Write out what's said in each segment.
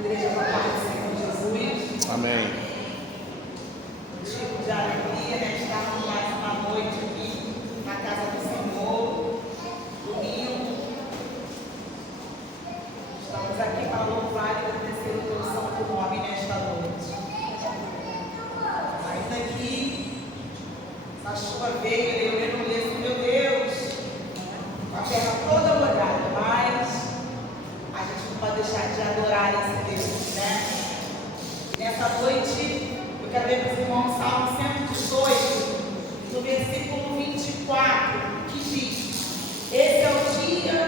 igreja da paz do Senhor Jesus. Amém. Motivo de alegria, né? Estarmos mais uma noite aqui na casa do Senhor, domingo. Estamos aqui para louvar e agradecer o teu santo nome nesta noite. Ainda que essa chuva veio, eu não disse, meu Deus, a terra toda molhada, mas a gente não pode deixar de adorar esse Deus, né? Nessa noite, eu quero ler para os irmãos Salmo 118, no versículo 24, que diz: esse é o dia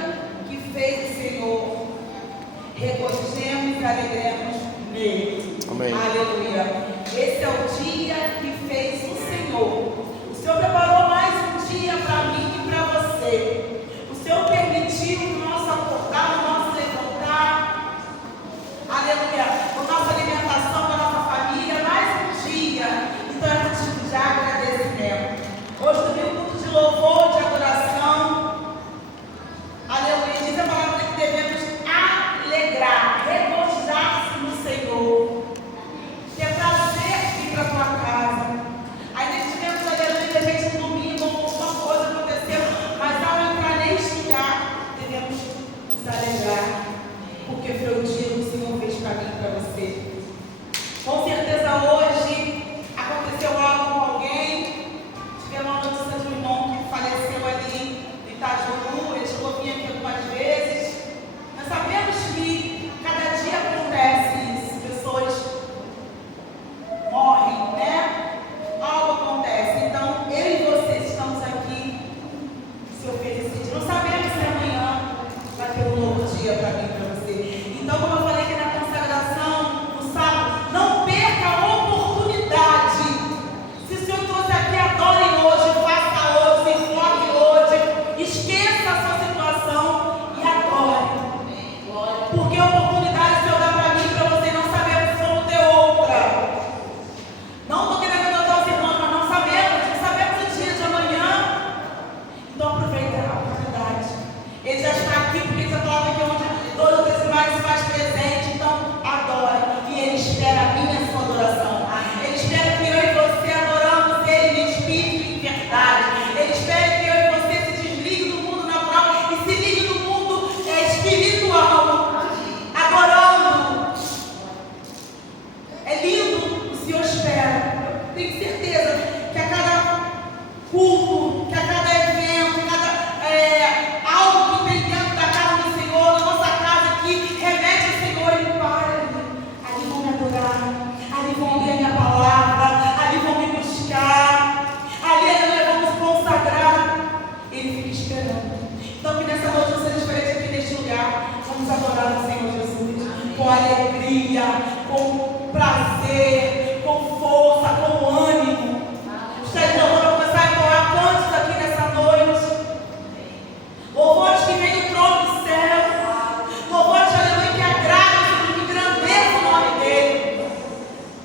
que fez o Senhor, regozijemos e alegremos nele. Amém. Aleluia. Esse é o dia que fez o Senhor. O Senhor preparou mais um dia para mim e para você. O Senhor permitiu o nosso acordar, o nosso levantar. Aleluia. A nossa alimentação da nossa família, mais um dia. Então é motivo de agradecimento. Hoje domingo, culto de louvor, de adoração. Aleluia. Diz a palavra que devemos alegrar, regozijar-se no Senhor. Ter prazer vir para a tua casa. Ainda tivemos, aleluia, a gente no domingo, alguma coisa aconteceu, mas ao entrar neste lugar, devemos nos alegrar, porque foi o dia que o Senhor fez para mim e para você. Com certeza hoje aconteceu algo com alguém. Tivemos uma notícia de um irmão que faleceu ali em Itajuru. Ele chegou a vir aqui algumas vezes. Nós sabemos que cada dia acontece isso, pessoas morrem, né? Algo acontece. Então, eu e você estamos aqui. Se eu fiz esse dia, não sabemos se amanhã vai ter um novo dia para mim e para você. Então, como eu falei aqui na consagração, no sábado, não perca a oportunidade. Se o Senhor trouxe aqui, adore hoje, faça hoje, se enfoque hoje, esqueça a sua situação e adore. Porque a oportunidade o Senhor dá para mim e para você, não sabemos se vamos ter outra. Não estou querendo adotar os irmãos, mas não sabemos o dia de amanhã. Então aproveita a oportunidade. Ele já está aqui, porque ele já coloca aqui onde dois ou três mais se faz presente. Então adore. E ele espera a minha e a sua adoração. Ele espera que eu e você adoramos ele em espírito e em verdade. Ele espera que eu e você se desligue do mundo natural e se ligue no mundo espiritual. Adorando. É lindo, o Senhor espera. Eu tenho certeza que a cada culto, que a cada evento, algo que tem dentro da casa do Senhor, na nossa casa aqui, remete ao Senhor e para ali. Ali vão me adorar, ali vão ler a minha palavra, ali vão me buscar, ali vão se consagrar. Ele fica esperando. Então que nessa noite você diferente aqui neste lugar, vamos adorar o Senhor Jesus com alegria, com prazer, com força, com ânimo. Os sete louvores vão começar a entoar cantos aqui nessa noite. Louvores que vêm do trono do céu. Louvores, aleluia, que agradam, que engrandecem o nome dele.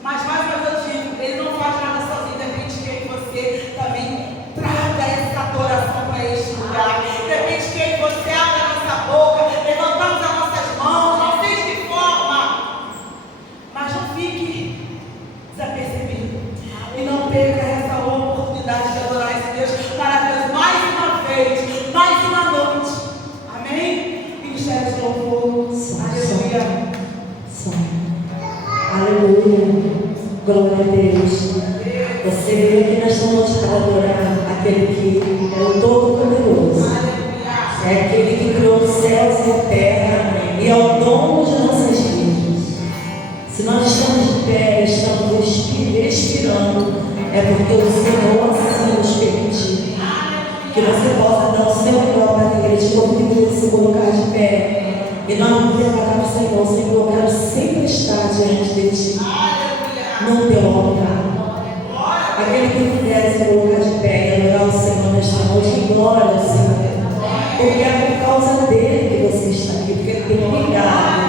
Mas mais uma vez eu digo, ele não faz nada sozinho. Depende de quem você também traga essa adoração para este lugar. Depende de quem você abra a nossa boca, levantamos as nossas mãos, não sei de que forma. Mas não fique desapercebido. E não perca essa oportunidade de adorar esse Deus maravilhoso mais uma vez, mais uma noite. Amém? Ministério de louvor. Aleluia. Aleluia. Glória a Deus. Você veio aqui nesta noite para adorar aquele que é o Todo-Poderoso. É aquele que criou os céus e a terra e é o dono de nossas vidas. Se nós estamos de pé, estamos respirando, é porque o Senhor assim nos permitiu. Que você possa dar o seu melhor para a igreja, convido a se colocar de pé. E nós vamos declarar ao Senhor: Senhor, eu quero sempre estar diante de Ti, no Teu altar. Aquele que puder se colocar de pé e adorar o Senhor nesta noite, glória ao Senhor. Porque é por causa dele que você está aqui, porque ele tem cuidado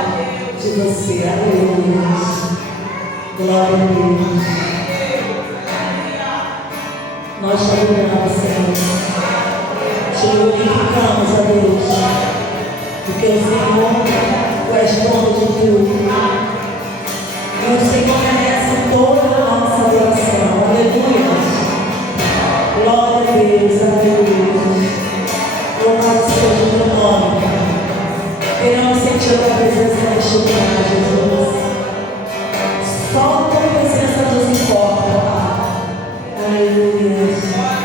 de você. Aleluia. Glória a Deus. Nós te adoramos, Senhor. Te glorificamos, a Deus. Porque o Senhor, Tu és dono de tudo. Aleluia. Glória a Deus, aleluia. Louvado seja o teu nome, Pai. Queremos sentir a tua presença neste lugar, Jesus. Só a tua presença nos importa, Pai. Aleluia.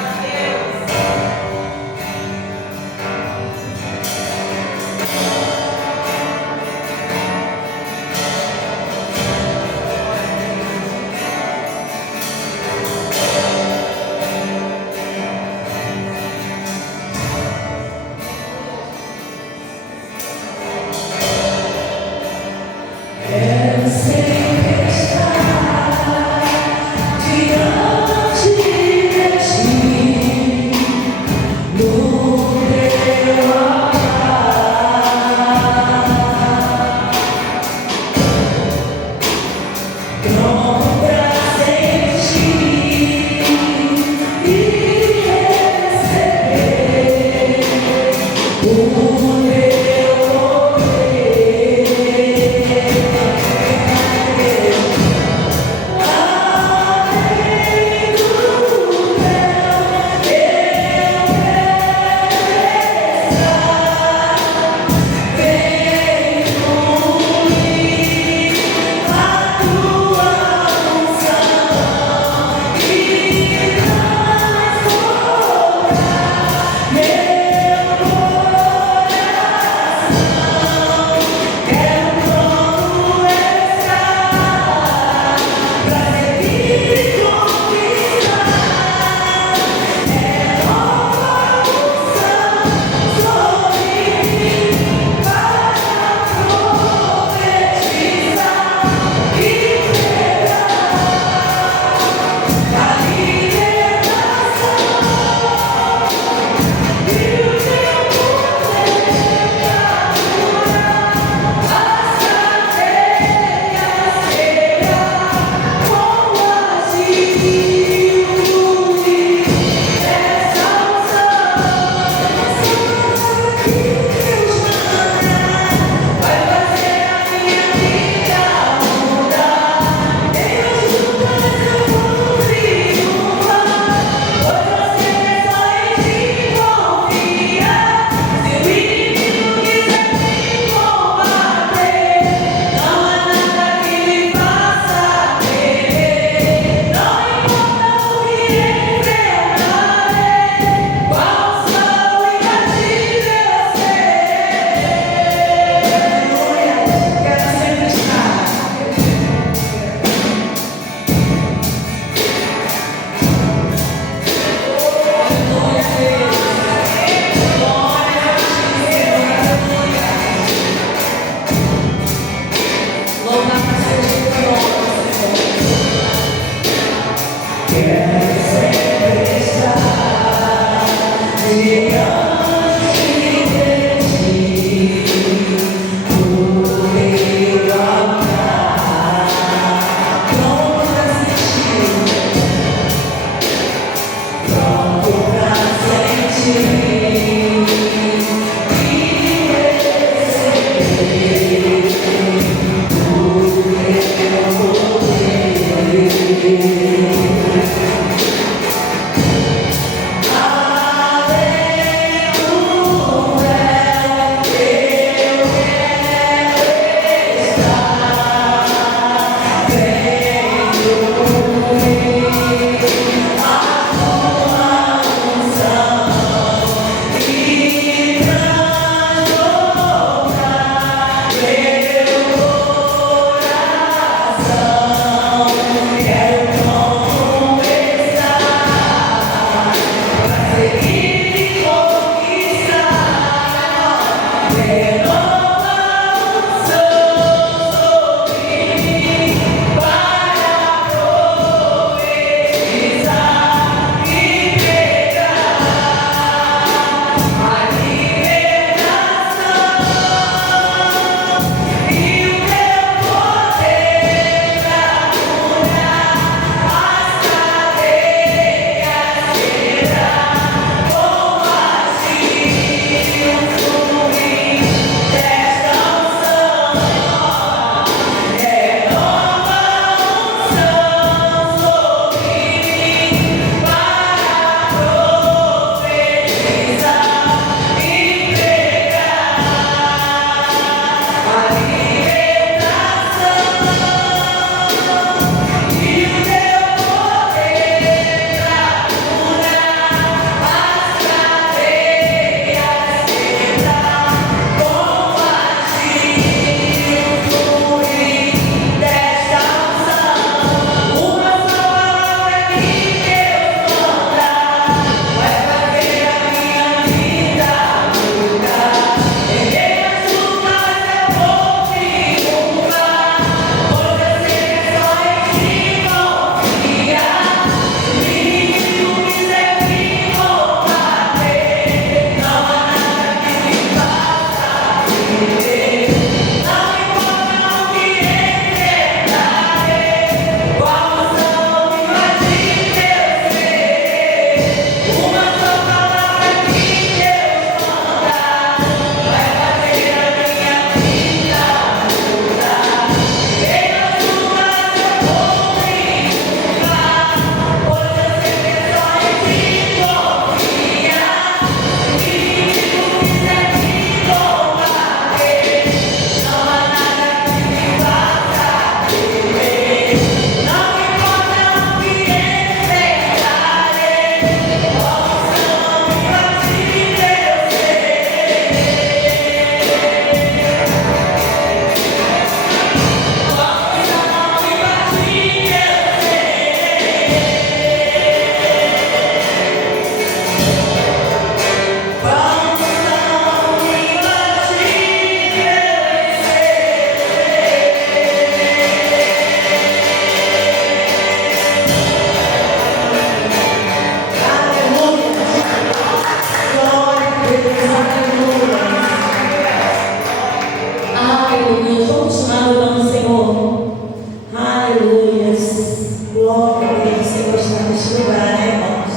Aleluia. Vamos continuar adorando o Senhor. Aleluia. Glória a Deus. O Senhor está neste lugar, né, irmãos?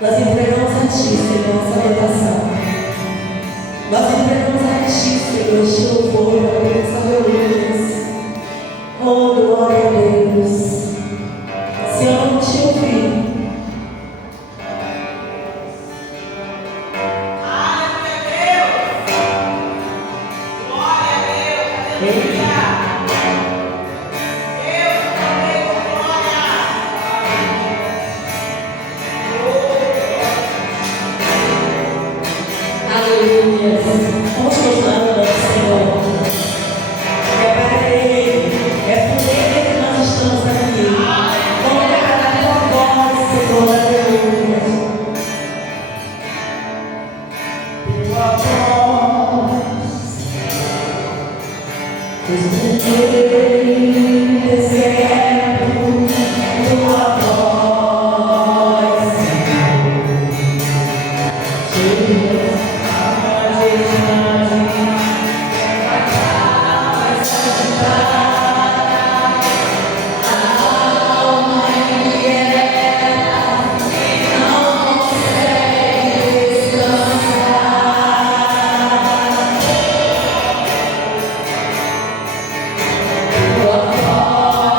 Nós entregamos a Ti, Senhor, essa adoração. Nós entregamos a Ti, Senhor, este louvor, a Deus, aleluia. Oh, glória a Deus. Se eu não te ouvir, aleluia. Vamos continuar adorando o Senhor. É para Ele, é por Ele que nós estamos aqui. Vamos declarar a tua voz, Senhor, aleluia. Tua voz, desde deserto, tua voz, Senhor. Tua voz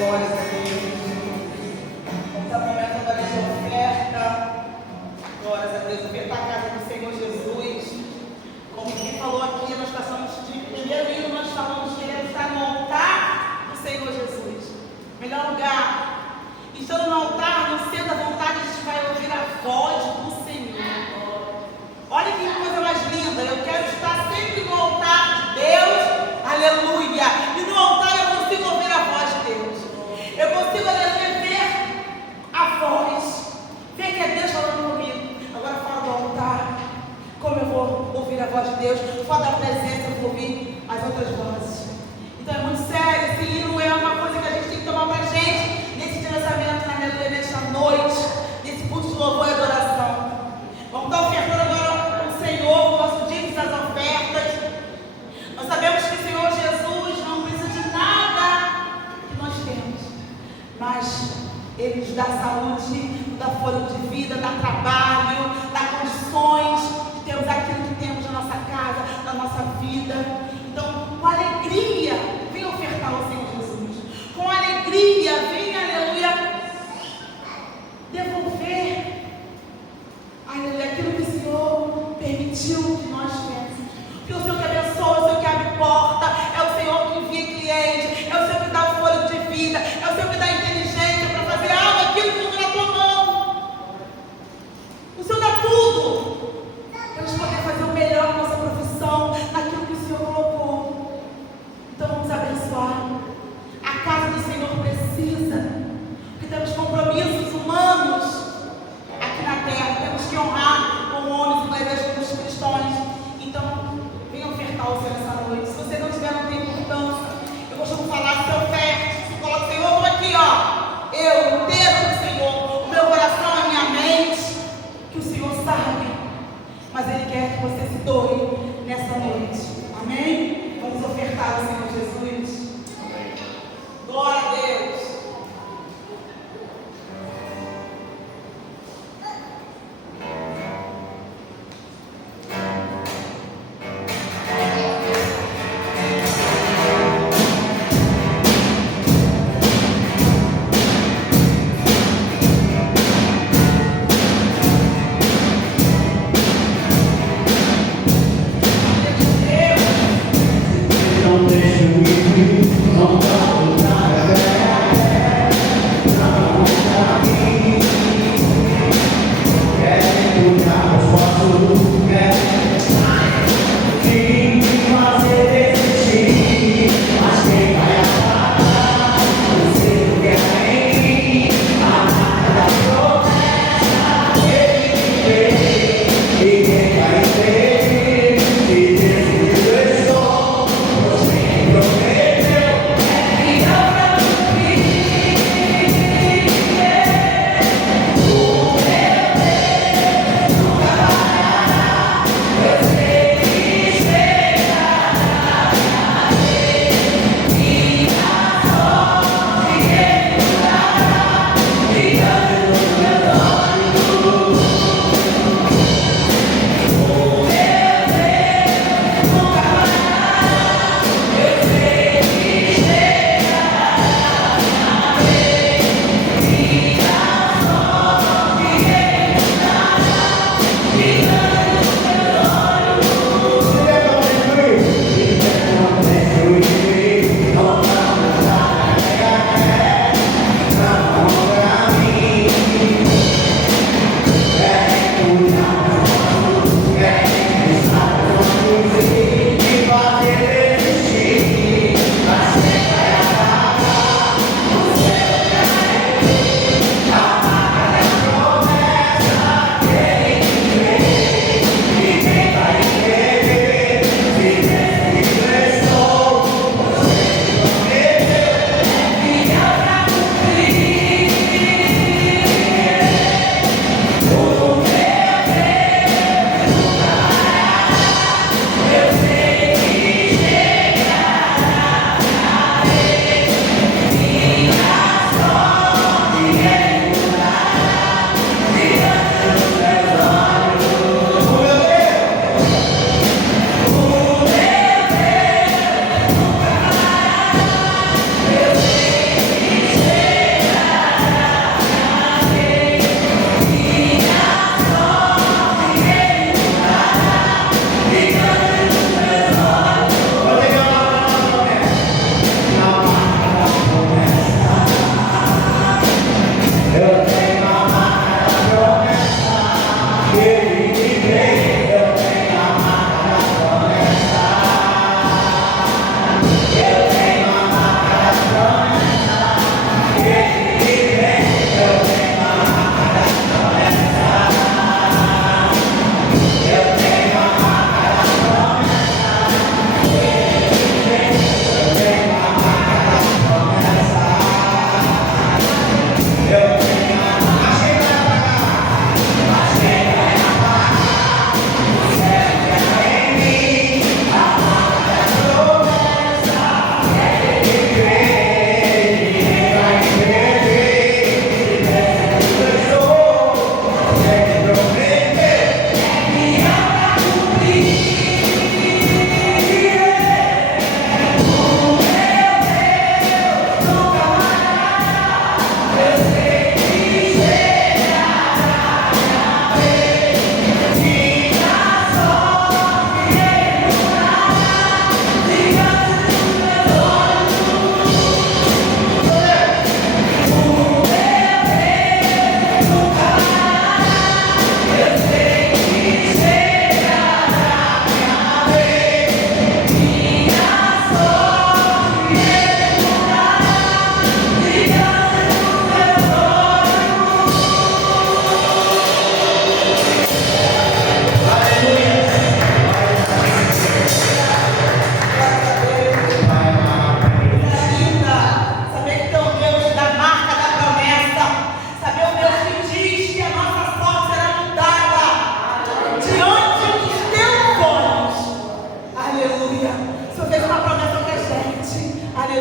Glórias a Deus. Vamos ao momento agora de oferta. Glórias a Deus. Ofertar a casa do Senhor Jesus. Como quem falou aqui, nós passamos de primeiro hino, nós falamos que ele está no altar do Senhor Jesus. Melhor lugar. Estando no altar, no centro da vontade, a gente vai ouvir a voz do Senhor. Olha que coisa mais linda. Eu quero estar sempre no altar de Deus. Aleluia. E no altar eu consigo ouvir a voz de Deus. Eu consigo, aleluia, ver a voz. Ver que é Deus falando comigo. Agora fora do altar. Como eu vou ouvir a voz de Deus? Fora da presença eu vou ouvir as outras vozes. Então é muito sério. Esse hino é uma coisa que a gente tem que tomar pra gente. Nesse lançamento, aleluia, nesta noite. Nesse culto de louvor e adoração. Vamos estar ofertando agora o Senhor, o nosso dízimo das ofertas. Nós sabemos que o Senhor Jesus não precisa de nada que nós temos, mas Ele nos dá saúde, nos dá fôlego de vida, dá trabalho, dá condições de termos aquilo que temos na nossa casa, na nossa vida. Então, com alegria, vem ofertar ao Senhor Jesus. Com alegria, vem, aleluia, devolver, aleluia, aquilo que o Senhor permitiu que nós tivéssemos. Porque o Senhor que abençoa, o Senhor que abre porta, é o Senhor que envia cliente, é o Senhor que dá o fôlego de vida, é o Senhor que dá inteligência para fazer algo, aquilo que não está na tua mão. O Senhor dá tudo para a gente poder fazer o melhor na nossa profissão, naquilo que o Senhor colocou.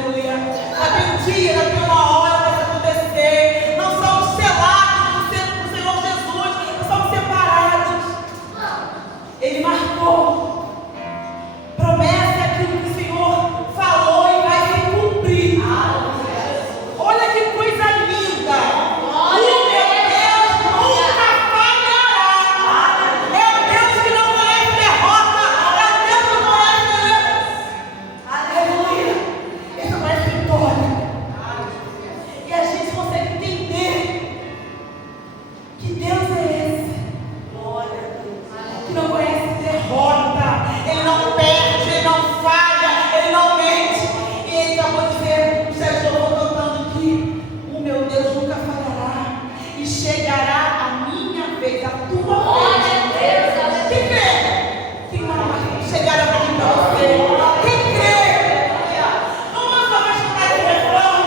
Aleluia. Vai ter um dia, vai ter uma hora para isso acontecer. Não somos selados por Senhor Jesus, não somos separados. Ele marcou. Promessa é aquilo que o Senhor falou e vai se cumprir. Olha que coisa linda. O meu Deus nunca falhará. É o Deus que não conhece derrota. É o Deus que não conhece. Aleluia. Essa não é vitória. E a gente consegue entender que Deus é esse. Que não conhece derrota. Ele não perde, ele não falha, ele não mente. E ele acabou de dizer, o Sérgio Louvor cantando aqui: o meu Deus nunca falhará. E chegará a minha vez, a tua vez. Quem crê? Quem vai chegar para mim, para você? Quem crê? Vamos mais uma vez cantar esse refrão.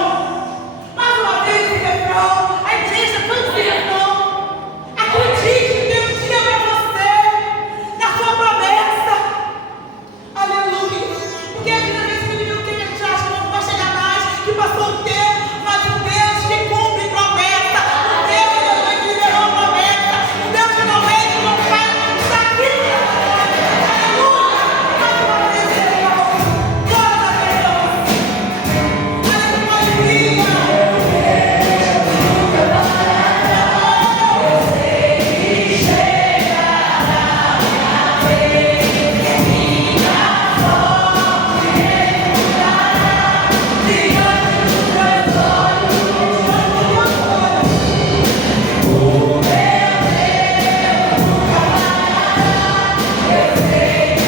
Mais uma vez esse refrão. A igreja canta esse refrão. Acredite que tem um dia para você, na sua promessa. Aleluia. Porque a vida desse menino, que a gente acha que não vai chegar mais, que passou o tempo, mas o Deus que cumpre promessa, o Deus que liberou promessa, o Deus que não mente, não faz, está aqui. Aleluia. Mais uma vez, Senhor. Glória a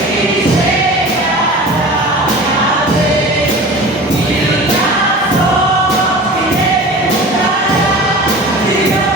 Deus. Aleluia.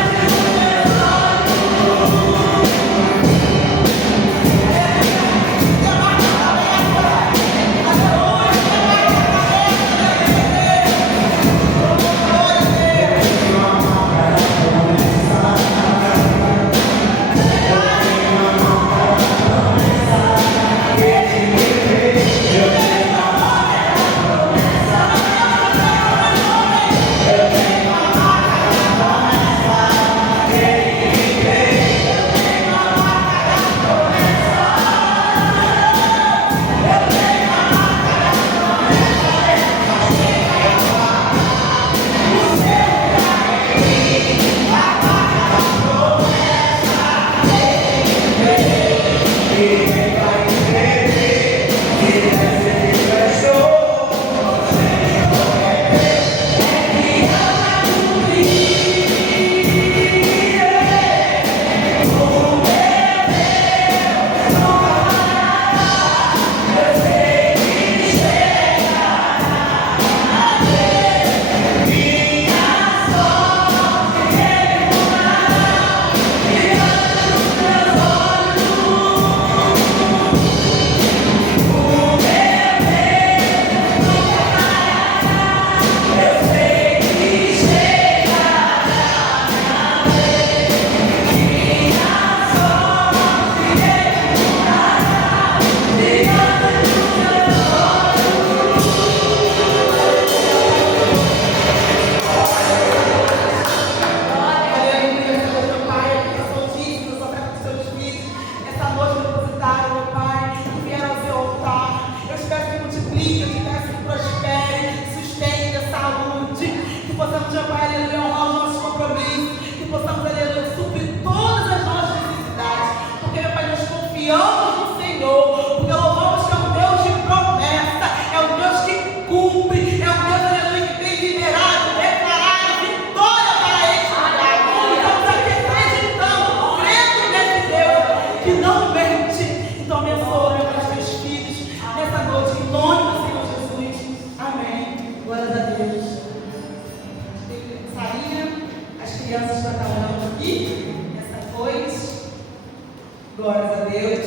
Glórias a Deus.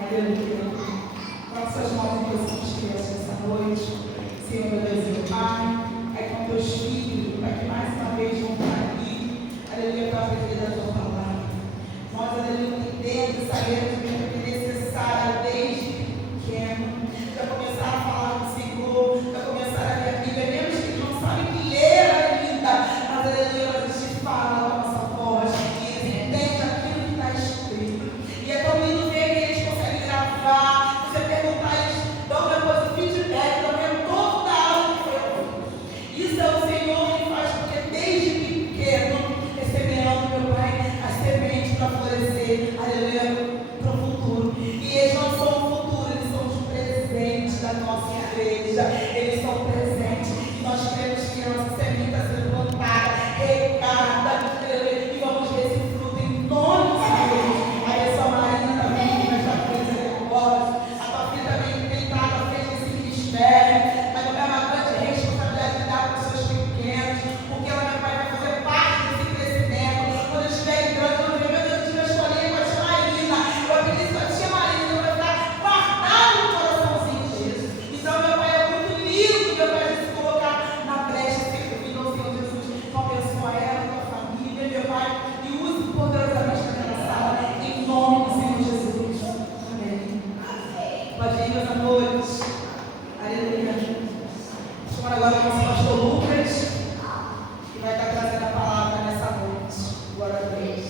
Aleluia. Coloque suas mãos em posição de criança essa noite. Senhor, meu Deus e meu Pai. Aí com teus preferida da tua palavra. Nós, aleluia, entendemos, sabemos que é necessário desde pequeno já começar a falar do Senhor, já começar a ler a Bíblia, mesmo que não sabe que ler ainda, mas aleluia, a gente fala com a nossa voz e entende aquilo que está escrito. E é tão lindo ver que eles conseguem gravar, você perguntar, eles dão depois o feedback, dão retorno da aula que foi ouvido. Isso é o Senhor que faz, porque desde pequeno recebendo, meu Pai, a semente para florescer, aleluia, para o futuro. E eles não são o futuro, eles são os presentes da nossa igreja, eles são presentes. E nós queremos que a nossa semente está sendo plantada, regada, e vamos ver esse fruto em nome de Jesus. A essa Marina também, que vai estar presente agora, a tua filha também tem estado à frente desse ministério, mas é uma grande responsabilidade de dar para os seus pequenos, porque ela, meu Pai, vai fazer parte desse crescimento. Quando eu estiver entrando, eu vou ver, meu Deus, eu escolhi com a tia Marina, eu aprendi com a tia Marina, eu vou ficar guardado no coraçãozinho disso. Então, meu Pai, é muito lindo, meu Pai, de se colocar na brecha, servindo ao Senhor Jesus, com a pessoa, ela, com a família, meu Pai, e use poderosamente naquela sala, em nome do Senhor Jesus. Amém. Pode ir, meus amores. Aleluia. Chamo agora o nosso pastor Lucas, que vai estar trazendo a palavra nessa noite. Glória a Deus.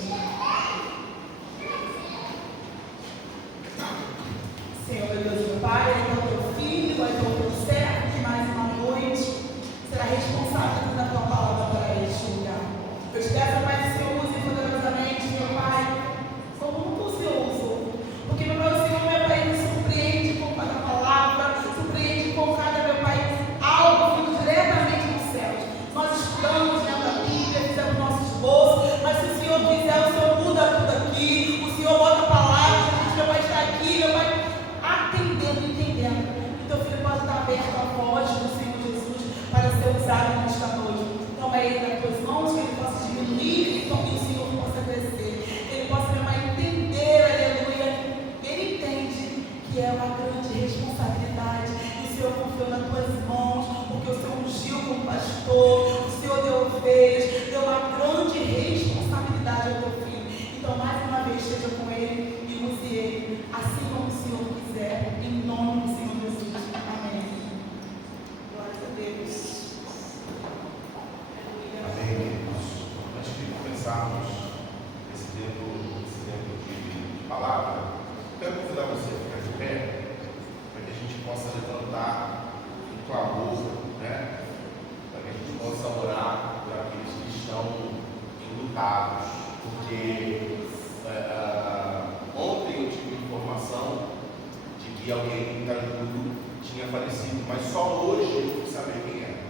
Senhor, meu Deus, meu Pai, é o teu filho, é o teu servo, que mais uma noite será responsável da tua palavra para este lugar. Eu te peço, Pai, que o Senhor use poderosamente, meu Pai, como nunca o Senhor usou. Porque, meu Pai, o Senhor, meu Pai, me surpreende com cada palavra, surpreende com cada, meu Pai, algo vindo diretamente dos céus. Nós estudamos lendo a Bíblia, fizemos nosso esboço, mas se o Senhor quiser, o Senhor muda tudo aqui, o Senhor bota palavras, a gente, meu Pai, está aqui, meu Pai, atendendo, entendendo. Que teu filho pode estar aberto à voz do Senhor Jesus para ser usado nesta noite. Toma ele nas tuas mãos, que ele possa diminuir e que o Senhor possa crescer. Ele possa, meu Pai, entender, aleluia. Ele entende que é uma grande responsabilidade. E o Senhor confiou nas tuas mãos, porque o Senhor ungiu como pastor, o Senhor deu ovelhas, deu uma grande responsabilidade ao teu filho. Então, mais uma vez, esteja com ele e use ele, assim como o Senhor quiser, em nome do Senhor Jesus. Amém. Glória a Deus. Amém, queridos. Antes de começarmos esse tempo de palavra, quero convidar você a ficar de pé, para que a gente possa levantar um clamor, né? Para que a gente possa orar por aqueles que estão enlutados, porque ontem eu tive informação de que alguém em Caju tinha falecido, mas só hoje eu fui saber quem era.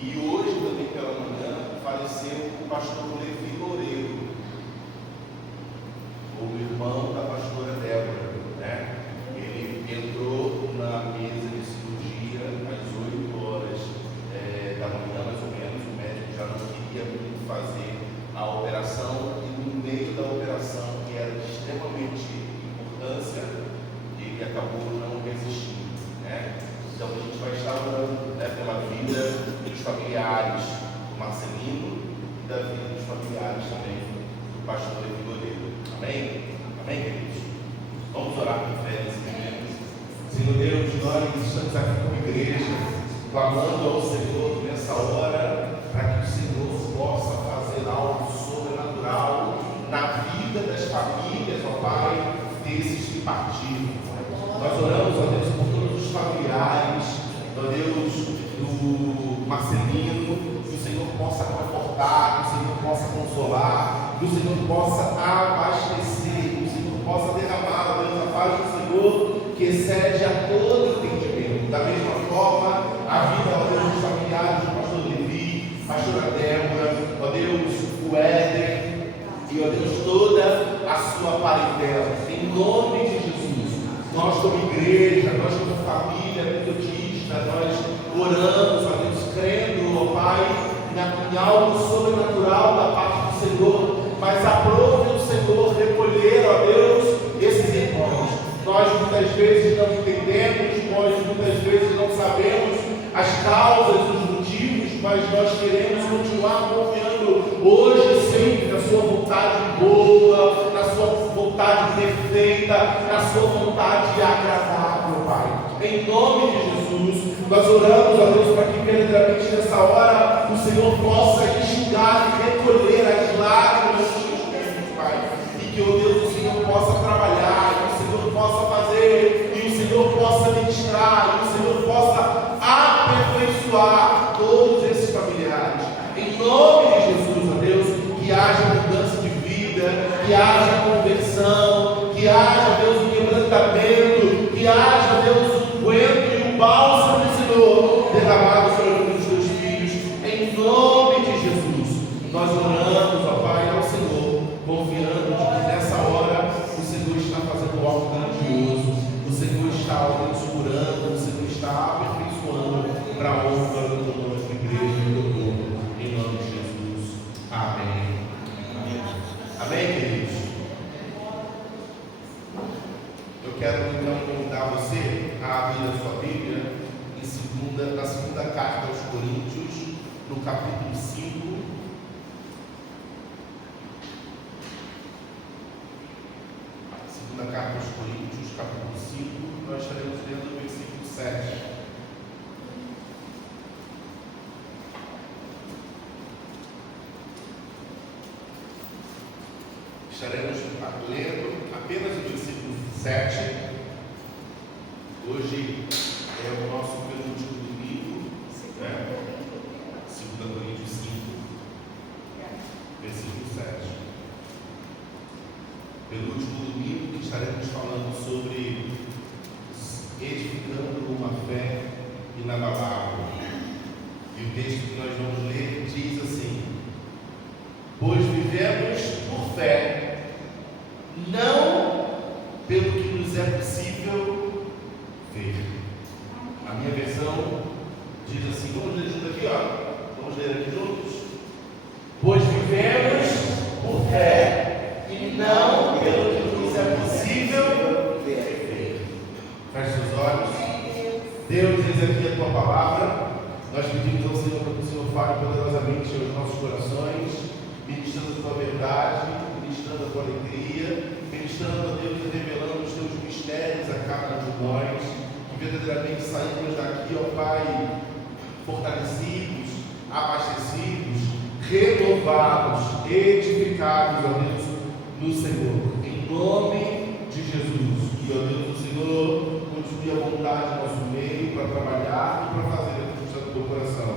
E hoje, também pela manhã, faleceu o pastor Levi Loureiro, o irmão da pastora Débora, né? Ele entrou na mesa de cirurgia às 8 horas da manhã, mais ou menos. O médico já não queria muito fazer a operação, e no meio da operação, que era de extremamente importância, ele acabou não resistindo, né? Então a gente vai estar orando, né, pela vida dos familiares do Marcelino e da vida dos familiares também do pastor Levi Loureiro. Amém? Amém, queridos? Vamos orar com fé nesse momento. Senhor Deus, nós estamos aqui como igreja, clamando ao Senhor nessa hora, para que o Senhor possa fazer algo sobrenatural na vida das famílias, ó Pai, desses que partiram. Nós oramos, ó Deus, por todos os familiares, ó Deus, do Marcelino, que o Senhor possa confortar, que o Senhor possa consolar, que o Senhor possa abastecer, que o Senhor possa derramar, ó Deus, a paz do Senhor, que excede a todo entendimento. Da mesma forma, a vida, ó Deus, dos familiares do pastor Levi, pastora Débora, ó Deus, o Éder, e ó Deus, toda a sua parentela, em nome de Jesus. Nós como igreja, nós como família metodista, nós oramos, ó Deus, crendo, ó Pai, em algo sobrenatural da parte do Senhor, mas aprove o Senhor recolher, ó Deus, esses irmãos. Nós muitas vezes não entendemos, nós muitas vezes não sabemos as causas, os motivos, mas mas nós queremos continuar confiando hoje e sempre na sua vontade boa, na sua vontade perfeita, na sua vontade agradável, Pai. Em nome de Jesus, nós oramos, ó Deus, para que verdadeiramente nessa hora o Senhor possa enxugar e recolher as lágrimas dos teus filhos, Pai. E que, ó Deus, o Senhor possa trabalhar, que o Senhor possa fazer, que o Senhor possa ministrar, que o Senhor possa aperfeiçoar todos esses familiares. Em nome de Jesus, ó Deus, que haja mudança de vida, que haja conversão, que haja, Deus, um quebrantamento, que haja, Deus, um ungüento e um bálsamo do Senhor derramado sobre a vida dos teus filhos. Em nome de Jesus, nós oramos, ó Pai, ao Senhor, confiando de que nessa hora o Senhor está fazendo algo grandioso, o Senhor está curando, o Senhor está aperfeiçoando para a honra do nome da igreja e do povo. Em nome de Jesus. Amém. Amém, queridos? Eu quero então convidar você a abrir a sua Bíblia na segunda carta aos Coríntios, no capítulo 5. Segunda carta aos Coríntios, capítulo 5, nós estaremos lendo o versículo 7. Estaremos lendo apenas o versículo 7. Hoje é o nosso penúltimo domingo, né? 2 Coríntios 5, versículo 7. Penúltimo domingo que estaremos falando sobre edificando uma fé inabalável. E o texto que nós vamos ler diz assim: pois vivemos por fé, não pelo que nos é possível ver. A minha versão diz assim, vamos ler junto aqui, ó. Vamos ler aqui juntos. Pois vivemos por fé, e não pelo que nos é possível ver. Feche seus olhos. Deus, eis aqui a tua palavra. Nós pedimos ao Senhor para que o Senhor fale poderosamente aos nossos corações, ministrando a tua verdade, ministrando a tua alegria, ministrando a Deus e revelando os teus mistérios a cada um de nós, que verdadeiramente saímos daqui, ó Pai, fortalecidos, abastecidos, renovados, edificados, ó Deus, no Senhor. Em nome de Jesus, que, ó Deus, o Senhor continue a vontade no nosso meio para trabalhar e para fazer a justiça do teu coração.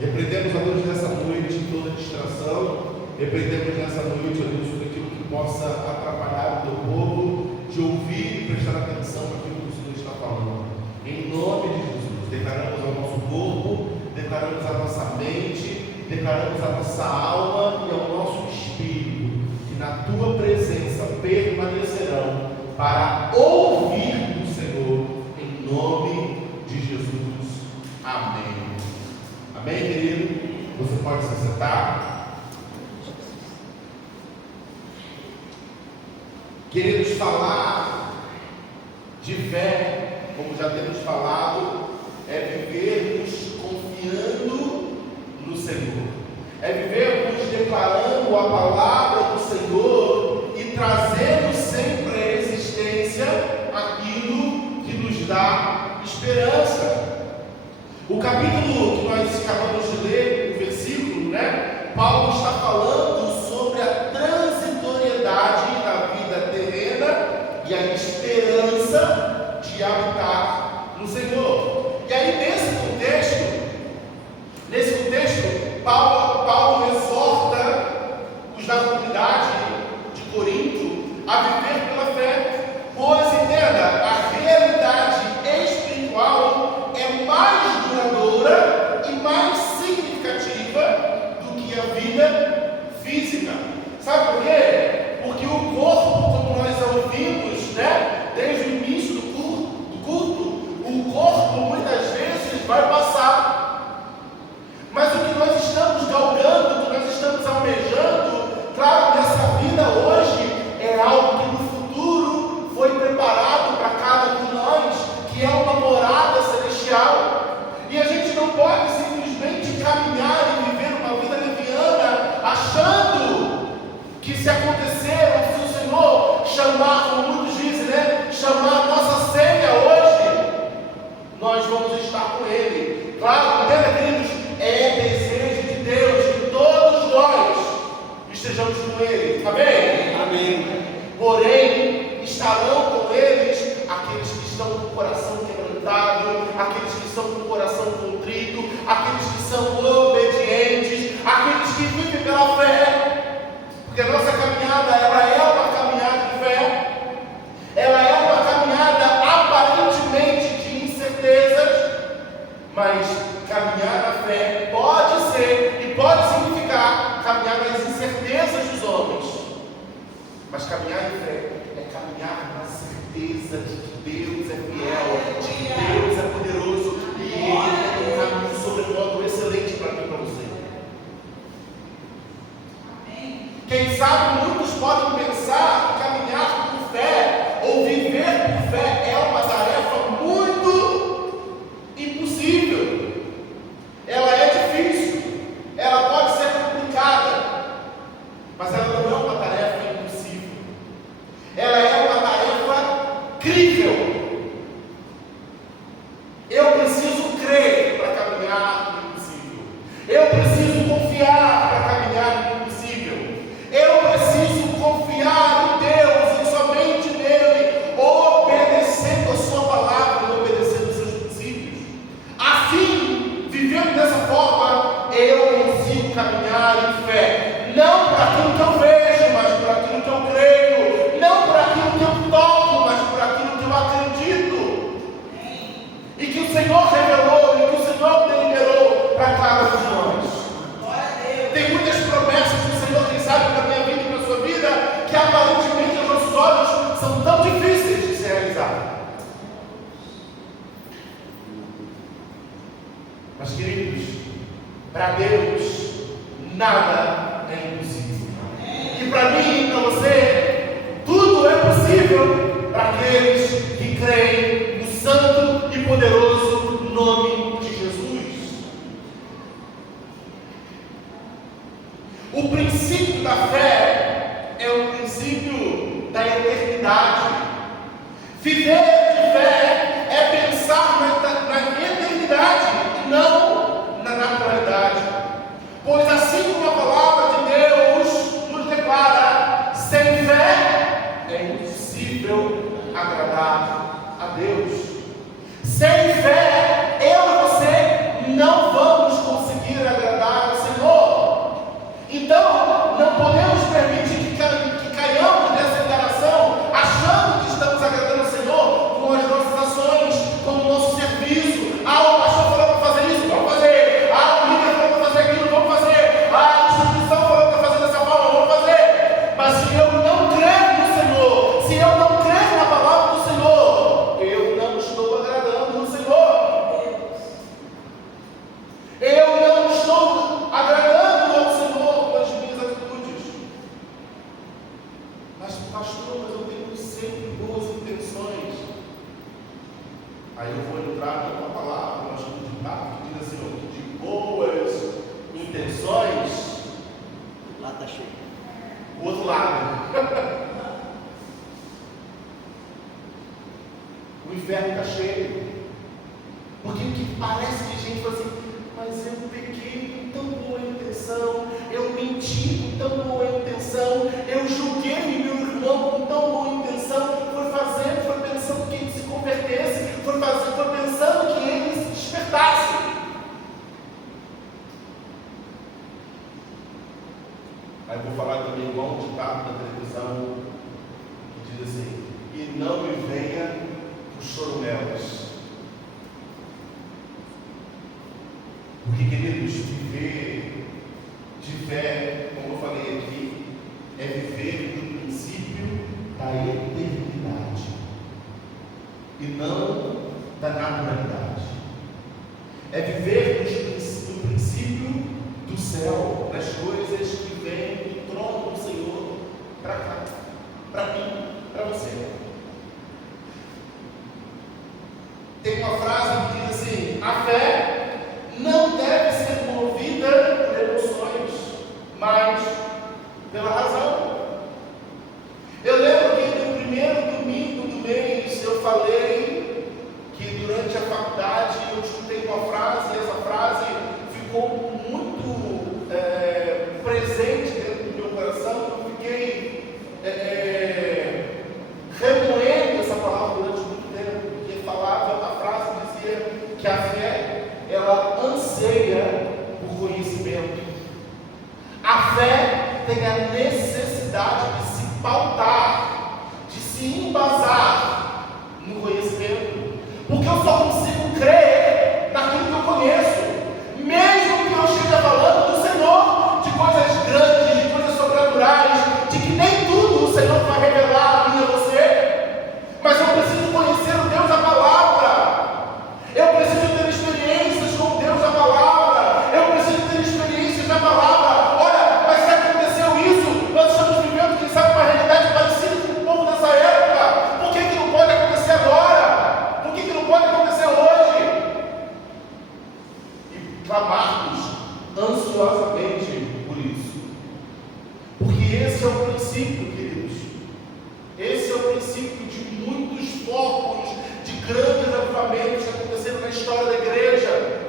Repreendemos, ó Deus, nessa noite toda distração. Repreendemos nessa noite, ó Deus, tudo aquilo que possa atrapalhar o teu povo de ouvir e prestar atenção naquilo que o Senhor está falando. Em nome de Jesus, declaramos ao nosso corpo, declaramos a nossa mente, declaramos a nossa alma e ao nosso espírito, que na tua presença permanecerão para ouvir do Senhor, em nome de Jesus. Amém. Amém, querido? Você pode se sentar. Queremos falar de fé, como já temos falado, é vivermos confiando no Senhor, é vivermos declarando a palavra do Senhor e trazendo sempre à existência aquilo que nos dá esperança. O capítulo que nós acabamos de ler, o versículo, né? Paulo está falando sobre a transitoriedade da vida terrena e a esperança de habitar no Senhor. E aí nesse contexto, Paulo exorta os da comunidade de Corinto a viver pela fé, pois entenda, a realidade espiritual é mais duradoura e mais significativa do que a vida física. Sabe por quê? Porque o corpo, como nós ouvimos, né, desde o início do culto, o corpo muitas vezes vai passar. Mas o que nós estamos galgando, o que nós estamos almejando, claro, nessa vida hoje, é algo que no futuro foi preparado para cada um de nós, que é uma morada celestial. E a gente não pode simplesmente caminhar Amém? Amém. Porém, estarão com eles aqueles que estão com o coração quebrantado, aqueles que estão com o coração contrito, aqueles que são obedientes, aqueles que vivem pela fé. Porque a nossa caminhada, ela é uma caminhada de fé, ela é uma caminhada aparentemente de incertezas, mas caminhar na fé pode ser e pode significar caminhar nas incertezas dos homens. Mas caminhar em fé é caminhar na certeza de que Deus é fiel, de que Deus é poderoso e Ele tem um caminho sobremodo excelente para mim e para você. Quem sabe muitos podem pensar que caminhar por fé ou viver por fé é uma tarefa muito impossível. Ela é difícil, ela pode ser complicada, mas ela não é uma tarefa impossível. Ela é uma tarefa crível. Eu preciso crer para caminhar no impossível. Eu preciso confiar para caminhar no impossível. Eu preciso confiar em Deus e somente nele, obedecendo a sua palavra e obedecendo os seus princípios. Assim, vivendo dessa forma, eu consigo caminhar em fé. Não por aquilo que eu vejo, mas por aquilo que eu creio. Não por aquilo que eu toco, mas por aquilo que eu acredito. E que o Senhor revelou, e que o Senhor deliberou para cada um de nós. Tem muitas promessas que o Senhor tem sabe para a minha vida e para a sua vida, que aparentemente aos nossos olhos são tão difíceis de se realizar. Mas queridos, para Deus nada é impossível. E para mim e para você, tudo é possível para aqueles que creem no santo e poderoso nome de Jesus. O princípio da fé é o princípio da eternidade. Viver de fé é pensar na eternidade e não na naturalidade. Pois assim como a palavra de Deus nos declara, sem fé é impossível agradar a Deus. Sem fé, eu e você não vamos conseguir agradar ao Senhor. Então, não podemos permitir que caiamos nessa enganação, achando que estamos agradando ao Senhor com as nossas ações, com o nosso serviço. Ah, o pastor falou para fazer isso, vamos fazer. Ah, o líder falou para fazer aquilo, vamos fazer. Ah, a instituição falou para fazer dessa forma, vamos fazer. Mas se eu não crer no Senhor, se eu não crer na palavra do Senhor, eu não estou agradando o Senhor. Eu não estou agradando ao Senhor com as minhas atitudes. Mas pastor, mas eu tenho sempre boas intenções. Aí eu vou entrar numa palavra, nós vamos de papo, que diz assim, de boas intenções. Lá está cheio. O outro lado. O inferno está cheio. Porque o que parece que a gente fala assim, mas eu pequei com tão boa intenção, eu menti com tão boa intenção, eu julguei meu irmão com tão boa intenção, foi pensando que ele se convertesse, foi pensando que ele se despertasse. Aí eu vou falar também igual um ditado da televisão, que diz assim, e não me venha os chorumelas. Porque, queridos, viver de fé, como eu falei aqui, é viver no princípio da eternidade e não da naturalidade. É viver no princípio do céu, das coisas que vêm do trono do Senhor para cá, para mim, para você. Tem uma frase que diz assim, a fé não deve ser movida por emoções, mas pela razão. Eu lembro que no primeiro domingo do mês eu falei que durante a faculdade eu escutei uma frase, e essa tem a necessidade de se pautar, de se embasar no conhecimento. Porque eu só consigo crer naquilo que eu conheço, mesmo que eu esteja falando do Senhor, de coisas grandes, de coisas sobrenaturais, de que nem tudo o Senhor vai revelar a mim e a você, mas eu preciso conhecer o Deus da palavra, eu preciso ter experiências com o Deus da palavra, eu preciso ter experiências da palavra. Olha, mas se aconteceu isso, nós estamos vivendo, quem sabe, uma realidade parecida com o povo dessa época. Por que não pode acontecer agora? Por que não pode acontecer hoje? E clamarmos ansiosamente por isso. Porque esse é o princípio, queridos. Esse é o princípio de muitos focos, de grandes avivamentos que aconteceram na história da igreja.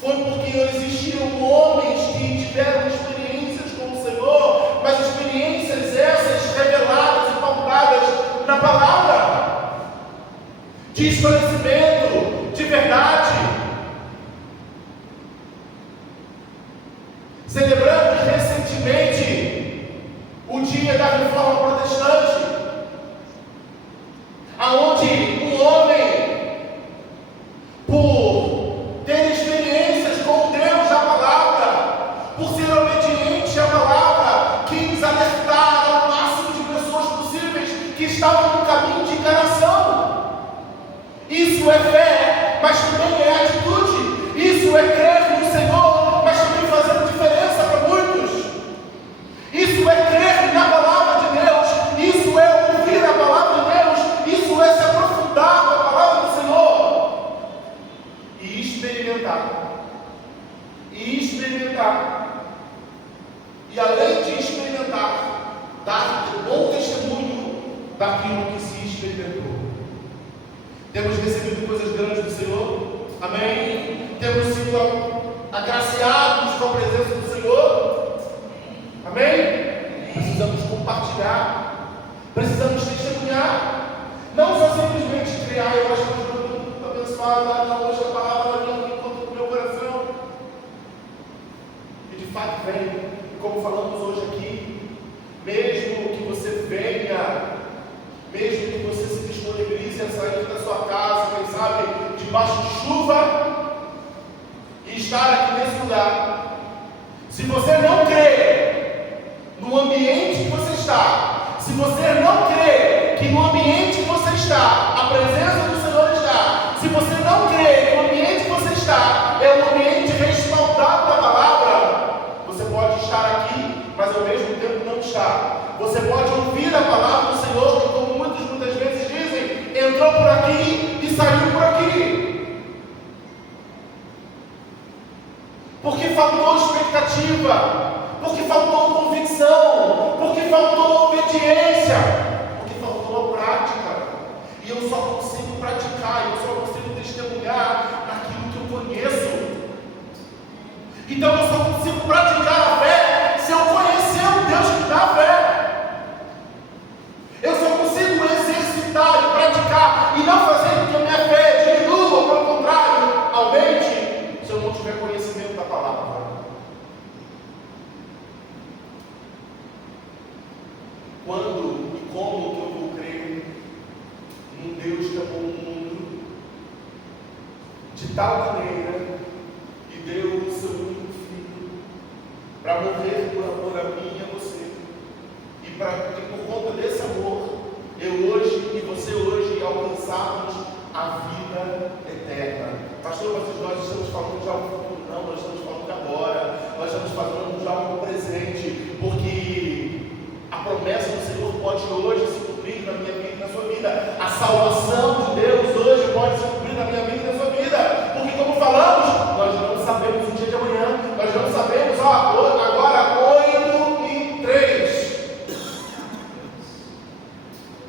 Foi porque existiram homens que tiveram experiências com o Senhor, mas experiências essas reveladas e pautadas na palavra, de esclarecimento, de verdade. Celebramos recentemente o dia da Reforma Protestante, aonde um homem, por ter experiências com Deus da palavra, por ser obediente à palavra, quis alertar ao máximo de pessoas possíveis que estavam no caminho de enganação. Isso é fé, mas também é atitude. Isso é crer no Senhor, mas também fazendo diferença para muitos. Isso é crer na palavra de Deus. Isso é ouvir a palavra de Deus. Isso é se aprofundar na palavra do Senhor. E experimentar. E além de experimentar, dar bom testemunho daquilo que se experimentou. Temos recebido coisas grandes do Senhor. Amém? Temos sido agraciados com a presença do Senhor. Amém? Precisamos compartilhar. Precisamos testemunhar. Não só simplesmente criar. Eu acho que eu estou muito abençoado. Não, hoje a palavra vem ao encontro do meu coração. E de fato vem. Como falamos hoje aqui, mesmo que você venha, mesmo que você se disponibilize a sair da sua casa, quem sabe, debaixo de chuva, e estar aqui nesse lugar, se você não crê no ambiente que você está, se você não crê que no ambiente que você está, a presença do Senhor está, se você não crê que o ambiente que você está é um ambiente respaldado da palavra, você pode estar aqui, mas ao mesmo tempo não estar. Você pode ouvir a palavra do Senhor, que como muitas vezes dizem, entrou por aqui e saiu por aqui. Porque faltou expectativa, porque faltou convicção, porque faltou obediência, porque faltou a prática. E eu só consigo praticar, eu só consigo testemunhar naquilo que eu conheço. Então eu só consigo praticar a fé se eu conhecer o Deus que dá a fé. Eu só consigo exercitar e praticar e não fazer com que a minha fé diminua, ou pelo contrário, aumente, se eu não tiver conhecimento da palavra. Quando e como que eu vou crer num Deus que amou o mundo de tal maneira que deu o seu único filho para morrer por amor a mim e a você, e para que por conta desse amor eu hoje e você hoje alcançarmos a vida eterna. Pastor, nós estamos falando já um futuro, não, nós estamos falando de agora, nós estamos falando já um presente, porque a promessa do Senhor pode hoje se cumprir na minha vida e na sua vida. A salvação de Deus hoje pode se cumprir na minha vida e na sua vida. Porque como falamos, nós não sabemos o dia de amanhã. Nós não sabemos, agora 8h03.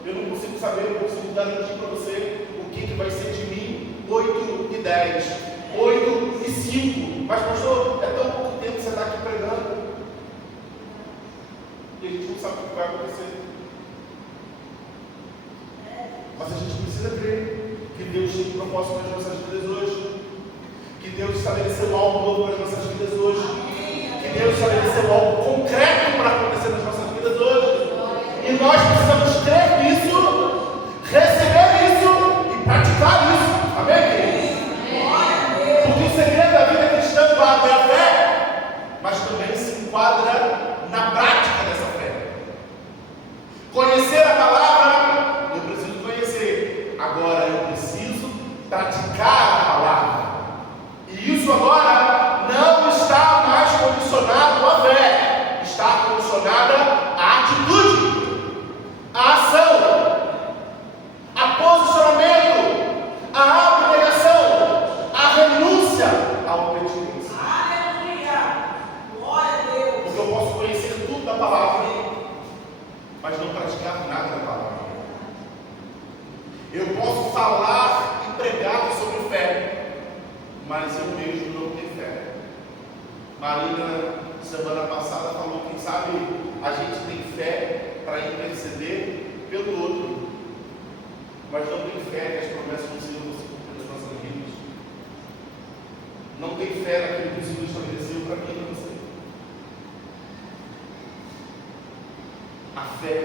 Eu não consigo saber, eu não consigo garantir para você o que vai ser de mim 8h10, 8h05. Mas pastor, é tão pouco tempo que você está aqui pregando. E a gente não sabe o que vai acontecer. Mas a gente precisa crer que Deus tem um propósito nas nossas vidas hoje, que Deus estabeleceu algo novo nas nossas vidas hoje, que Deus estabeleceu algo concreto para enquadra na prática dessa fé. Conhecer a palavra, eu preciso conhecer. Agora eu preciso praticar a palavra. E isso agora não está mais condicionado à fé, está condicionada à atitude, à ação, a posicionamento, a abnegação, a renúncia, a obediência. Aleluia! Glória a Deus! Porque eu posso conhecer tudo da palavra, mas não praticar nada da palavra. Eu posso falar e pregar sobre fé, mas eu mesmo não tenho fé. Marina, semana passada, falou: quem sabe a gente tem fé para interceder pelo outro, mas não tem fé que as promessas do Senhor vão se cumprir nas nossas vidas. Não tem fé naquilo que o Senhor estabeleceu para mim e para você. A fé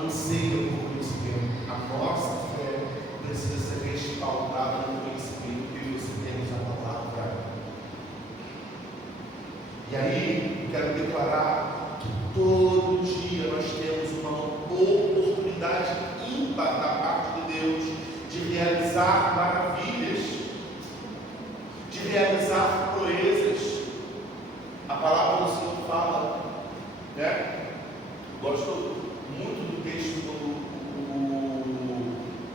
anseia por conhecimento. A nossa fé precisa ser respaldada no conhecimento que você tem na palavra. E aí, quero declarar que todo dia nós temos uma oportunidade ímpar da parte de Deus de realizar maravilhas, de realizar proezas. A palavra do Senhor fala, né? Gosto muito do texto do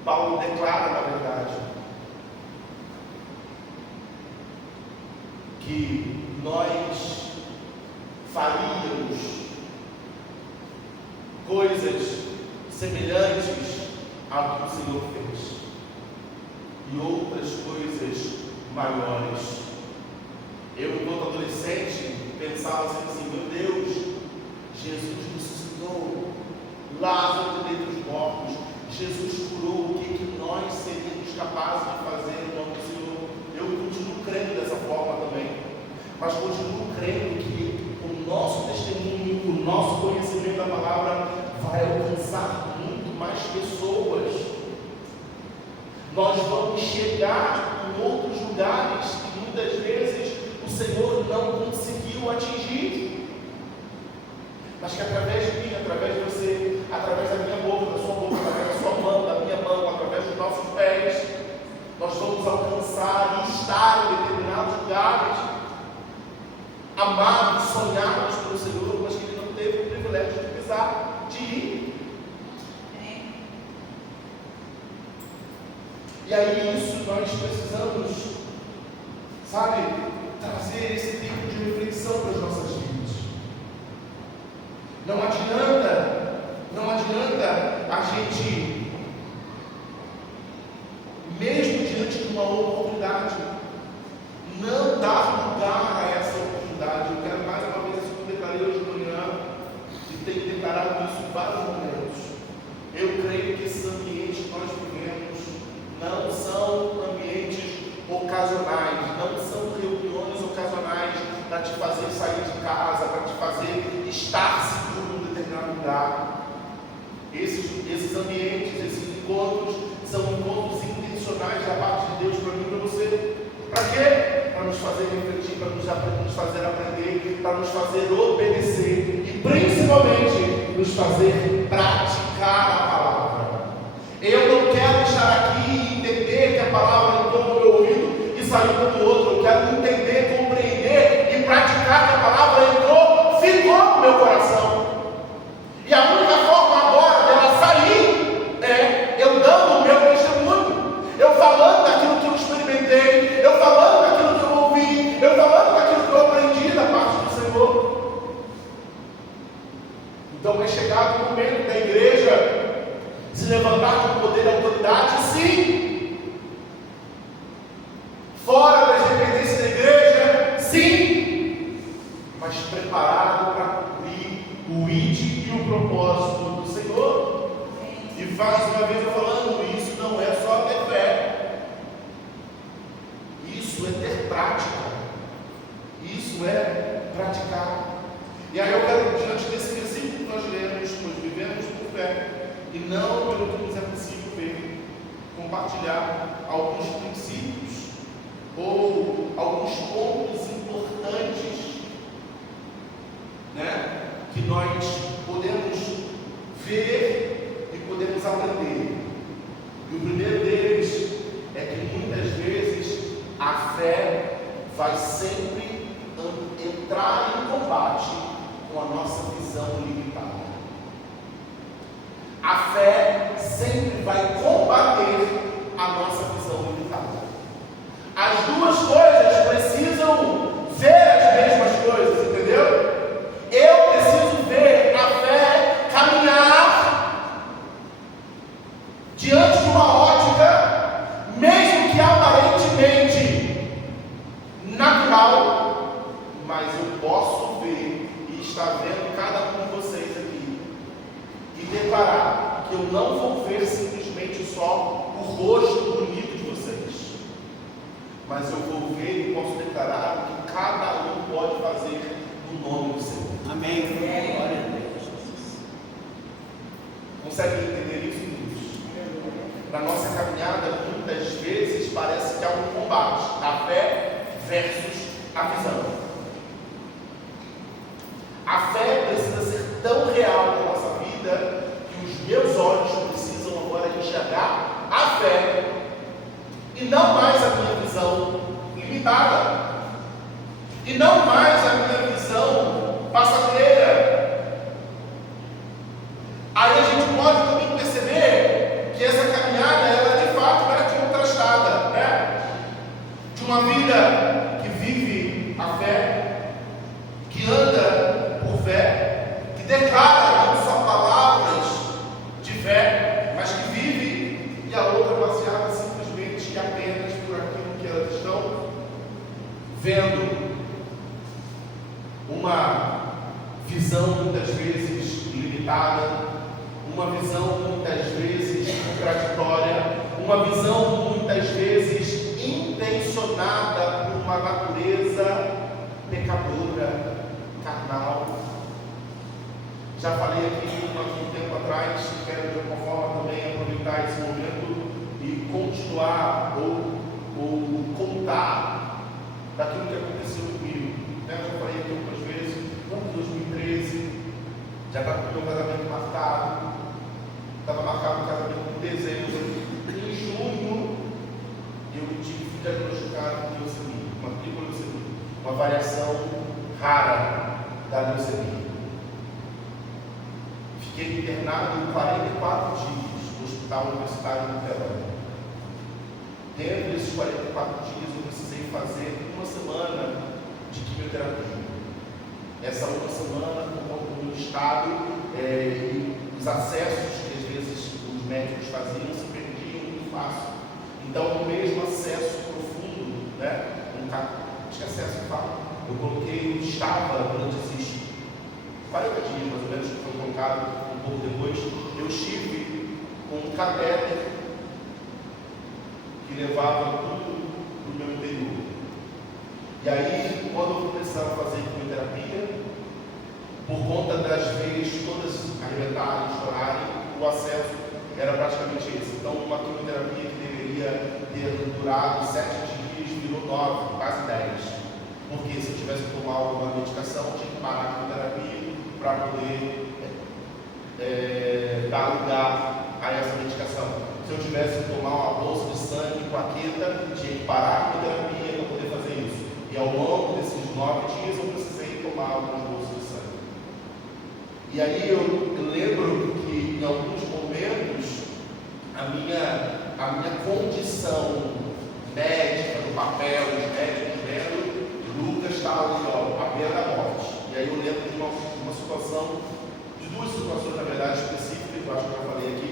Paulo declara, na verdade, que nós faríamos coisas semelhantes ao que o Senhor fez e outras coisas maiores. Eu, enquanto adolescente, pensava assim: meu Deus, Jesus ressuscitou Lázaro de dentre os mortos, Jesus curou. O que nós seríamos capazes de fazer no nome do Senhor? Eu continuo crendo dessa forma também, mas continuo crendo que o nosso testemunho, o nosso conhecimento da palavra vai alcançar muito mais pessoas. Nós vamos chegar em outros lugares que muitas vezes o Senhor não conseguiu atingir, mas que através de mim, através de você, através da minha boca, da sua boca, através da sua mão, da minha mão, através dos nossos pés, nós vamos alcançar e estar em determinados lugares, amados, sonhados pelo Senhor, mas que Ele não teve o privilégio de pisar, de ir. E aí isso nós precisamos, sabe, trazer esse tipo de reflexão para as nossas vidas. Não adianta a gente, mesmo diante de uma oportunidade, não dar lugar a essa oportunidade. Eu quero mais uma vez, isso que eu declarei hoje de manhã, e tenho declarado isso em vários momentos. Eu creio que esses ambientes que nós vivemos não são ambientes ocasionais, não são reuniões ocasionais para te fazer sair de casa, para te fazer estar seguro em determinado lugar. Esses ambientes, esses encontros, são encontros intencionais da parte de Deus para mim e para você. Para quê? Para nos fazer refletir, para nos fazer aprender, para nos fazer obedecer e principalmente nos fazer praticar a palavra. Eu não quero estar aqui e entender que a palavra entrou no meu ouvido e saiu pelo outro. Eu quero entender, compreender e praticar que a palavra entrou, ficou no meu coração. E a única forma agora dela sair é eu dando o meu testemunho, eu falando daquilo que eu experimentei, eu falando daquilo que eu ouvi, eu falando daquilo que eu aprendi da parte do Senhor. Então é chegado o momento da igreja se levantar com poder e autoridade, sim. Fora das dependências da igreja, sim. Mas preparado para cumprir o id e o propósito do Senhor. E mais uma vez eu falando, isso não é só ter fé, isso é ter prática, isso é praticar. E aí eu quero, diante desse versículo que nós lemos, nós vivemos por fé e não pelo que nos é possível ver, compartilhar alguns princípios ou alguns pontos importantes que nós podemos ver e podemos aprender. E o primeiro deles é que muitas vezes a fé vai sempre entrar em combate com a nossa visão limitada. A fé sempre vai combater a nossa visão limitada. As duas coisas precisam ver as mesmas coisas, entendeu? Eu preciso ver a fé caminhar diante de uma ótica, mesmo que aparentemente natural, mas eu posso ver e estar vendo cada um de vocês aqui e declarar que eu não vou ver simplesmente só o rosto bonito de vocês, mas eu vou ver e posso declarar o que cada um pode fazer no nome do Senhor. Amém. Glória a Deus. Consegue entender isso, queridos? Na nossa caminhada, muitas vezes parece que há um combate da fé versus a visão. A fé precisa ser tão real na nossa vida que os meus olhos precisam agora enxergar a fé e não mais a minha visão limitada, e não mais a minha visão passageira. Aí a gente pode também perceber que essa caminhada, ela de fato é contrastada, né? De uma vida que vive a fé, que anda por fé, que declara não só palavras de fé, mas que vive, e a outra baseada simplesmente e apenas por aquilo que elas estão vendo. Uma visão muitas vezes limitada, uma visão muitas vezes contraditória, uma visão muitas vezes intencionada por uma natureza pecadora, carnal. Já falei aqui um tempo atrás, quero de alguma forma também aproveitar esse momento e continuar ou contar daquilo que aconteceu comigo. Eu já falei aqui algumas vezes, em 2013, já estava com o meu casamento marcado, estava marcado o casamento em dezembro. Em junho, eu tive diagnosticado com leucemia, uma tripoleucemia, uma variação rara da leucemia. Fiquei internado 44 dias no Hospital Universitário de Niterói. Dentro desses 44 dias, eu precisei fazer uma semana de quimioterapia. Essa uma semana, por conta do meu estado e os acessos que às vezes os médicos faziam se perdiam muito fácil. Então, no mesmo acesso profundo, né? Acho que acesso que fala, eu estava durante esses 40 dias, mais ou menos, que foi colocado um pouco depois, eu estive com um catéter que levava tudo para o meu interior. E aí, quando eu precisava fazer quimioterapia, por conta das veias todas arrebentarem, estourarem, o acesso era praticamente esse. Então, uma quimioterapia que deveria ter durado 7 dias, virou 9, quase 10. Porque se eu tivesse que tomar alguma medicação, eu tinha que parar a quimioterapia para poder dar lugar a essa medicação. Se eu tivesse que tomar uma bolsa de sangue com a queta, tinha que parar a quimioterapia para poder fazer isso. E ao longo desses 9 dias eu precisei tomar algumas bolsas de sangue. E aí eu lembro que em alguns momentos a minha condição médica, no papel, os médicos vendo, Lucas estava ali, à beira da morte. E aí eu lembro de uma situação, de duas situações na verdade específicas, eu acho que eu já falei aqui,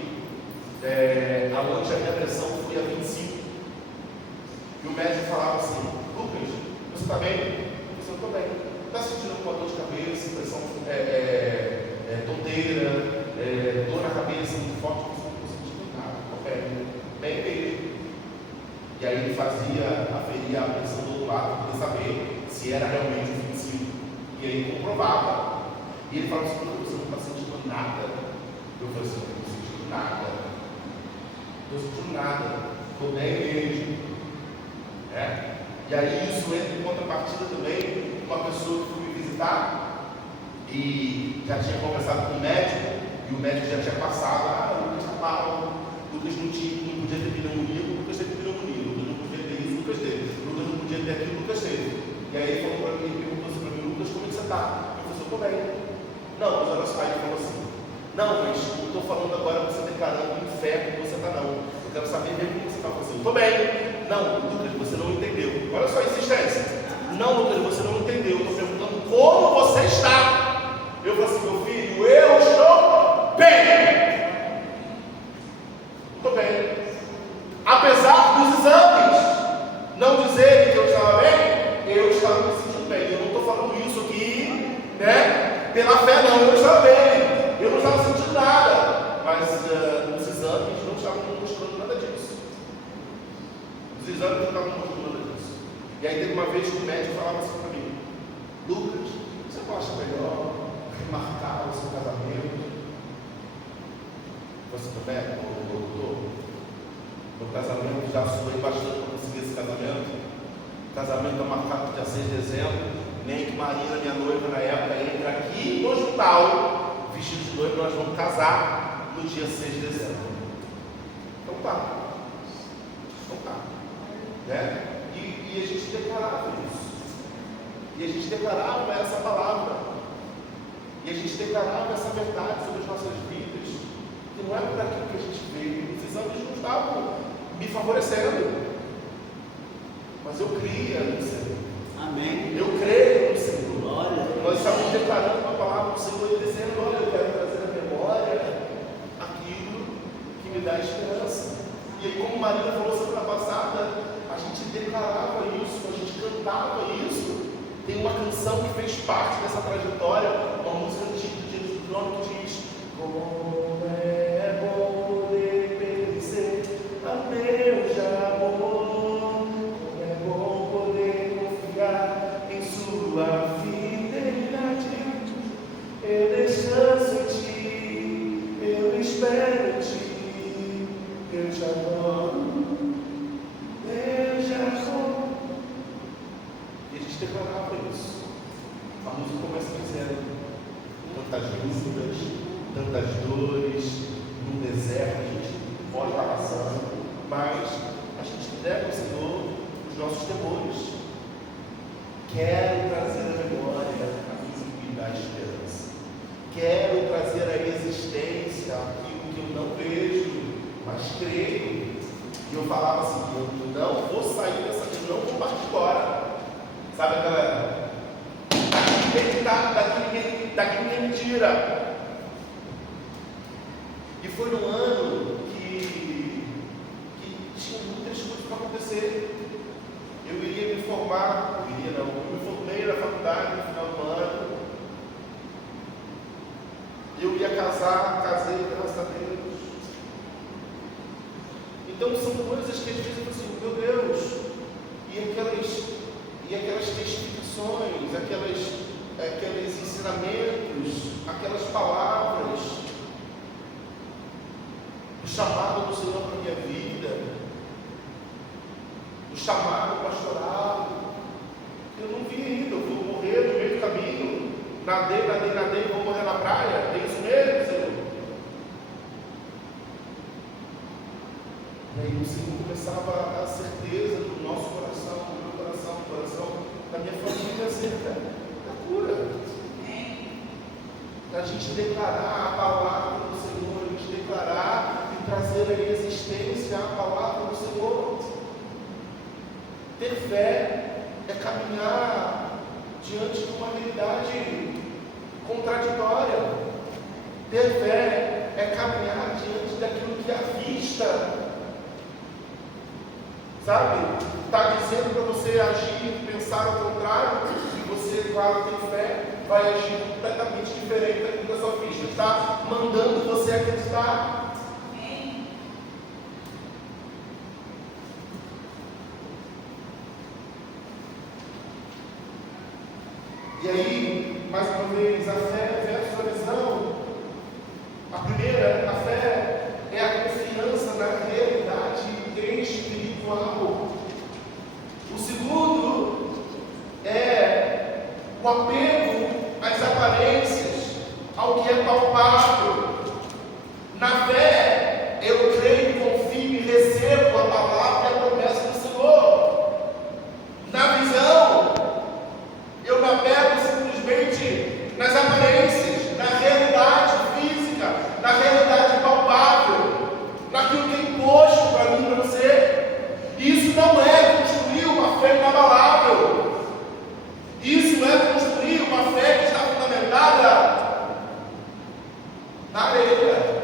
onde a minha pressão foi a 25. E o médico falava assim: Lucas, você está bem? Eu disse: eu estou bem. Está sentindo alguma dor de cabeça, pressão tonteira, dor na cabeça muito forte? Eu não estou sentindo nada, estou bem, bem mesmo. E aí ele aferia a pressão do outro lado para saber se era realmente o 25. E aí ele comprovava. E ele falava assim: você não está sentindo nada. Eu falei assim: não estou sentindo nada. Não estou sentindo nada. Estou bem mesmo. E aí isso entra em contrapartida também com uma pessoa que foi me visitar. e já tinha conversado com o médico, e o médico já tinha passado, o Lucas está mal, o Lucas não podia ter pneumonia, o Lucas teve pneumonia, o Lucas não podia ter isso, o Lucas teve, o Lucas não podia ter aquilo, o Lucas teve. E aí ele falou para mim, perguntou assim para mim, Lucas, como é que você está? Eu falei, eu estou bem. Não, mas olha só, ele falou assim, não, mas não estou falando agora você declarando em fé como você está não. Eu quero saber mesmo como você está. Eu falei assim, estou bem. Não, Lucas, você não entendeu. Olha só a insistência. Não, Lucas, você não entendeu. Eu estou perguntando como você está. Eu falei assim, meu filho, eu estou bem. Estou bem. Apesar dos exames não dizerem que eu estava bem, eu estava me sentindo bem. Eu não estou falando isso aqui, né? Pela fé não, eu estava bem. Eu não estava sentindo nada. Mas os exames não estavam mostrando nada disso. Os exames não estavam mostrando nada disso. E aí teve uma vez que o médico falava assim para mim, Lucas, você não acha melhor remarcar o seu casamento? Você também, doutor? Meu casamento já suei bastante para conseguir esse casamento. O casamento é marcado dia 6 de dezembro. Nem que Marina, minha noiva na época, entre aqui no hospital, vestido de noiva, nós vamos casar no dia 6 de dezembro. Então tá. Né? E a gente declarava isso. E a gente declarava essa palavra. E a gente declarava essa verdade sobre as nossas vidas. Que não é por aquilo que a gente veio. Os exames não estavam me favorecendo. Mas eu cria no Senhor. Amém. Eu creio no Senhor. Glória. Nós estamos declarando a palavra do Senhor e dizendo, olha, eu quero trazer à memória aquilo que me dá esperança. E aí, como Marina falou semana passada, a gente declarava isso, a gente cantava isso. Tem uma canção que fez parte dessa trajetória, uma música antiga do Jesus do Trono que diz: como é bom poder pertencer a Deus de amor, como é bom poder confiar em sua fidelidade. Eu descanso em ti, eu espero em ti, eu te adoro. E a gente declarava isso. A música começa dizendo: tantas dúvidas, tantas dores, no deserto a gente pode estar passando, mas a gente entrega ao Senhor os nossos temores. Quero trazer à memória aquilo que me dá esperança. Quero trazer à existência aquilo que eu não vejo, mas creio. E eu falava assim, eu não vou sair dessa vida, eu não vou partir embora. Sabe aquela? Daqui ninguém me tira. E foi num ano que tinha muitas coisas para acontecer. Eu iria me formar, eu me formei na faculdade no final do ano. Eu ia casei, graças a Deus. Então são coisas que às vezes eu falo assim, meu Deus, e aquelas testificações, aqueles ensinamentos, aquelas palavras, o chamado do Senhor para a minha vida, o chamado pastoral, eu não vi ainda, eu vou morrer no meio do caminho, nadei, vou morrer na praia, é isso mesmo, Senhor? E aí o Senhor começava a dar certeza no nosso coração, no meu coração, no coração da minha família, acerca da cura. A gente declarar a palavra do Senhor, a gente declarar e trazer à existência a palavra do Senhor. Ter fé é caminhar diante de uma realidade contraditória. Ter fé é caminhar diante daquilo que é à vista. Sabe? Está dizendo para você agir, pensar ao contrário, e você, claro, tem fé, vai agir completamente diferente daquilo da sua vista. Está mandando você acreditar. E aí, mais uma vez, a fé versus a visão. A primeira, a fé é a confiança na realidade espiritual. O segundo é o apego às aparências. ao que é palpável. Na fé, eu creio, confio e recebo a palavra e a promessa do Senhor. Na visão, eu me apego simplesmente nas aparências, na realidade física, na realidade palpável, naquilo que é imposto para mim e para você. Isso não é construir uma fé inabalável. Isso é construir uma fé que está fundamentada na areia.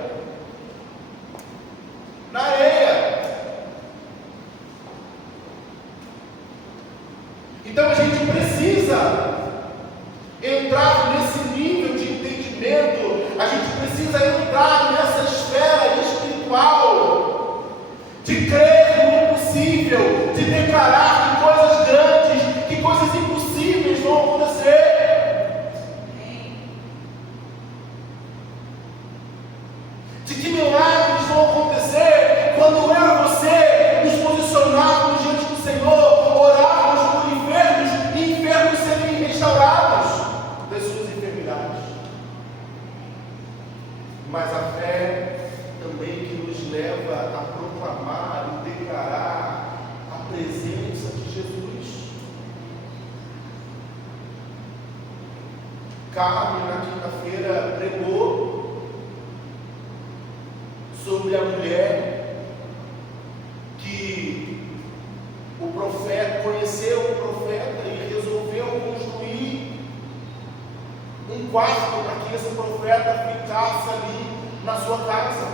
Na areia. Então a gente precisa entrar nesse nível de entendimento, a gente precisa entrar nessa esfera espiritual, de crer no impossível, de declarar que coisas grandes, que coisas impossíveis vão acontecer. De que milagres vão acontecer quando eu e você nos posicionarmos diante do Senhor, orarmos por enfermos e enfermos serem restaurados das suas enfermidades. Mas a fé também que nos leva a proclamar e declarar a presença de Jesus. Carme, na quinta-feira, pregou sobre a mulher que o profeta conheceu o profeta e resolveu construir um quarto para que esse profeta ficasse ali na sua casa.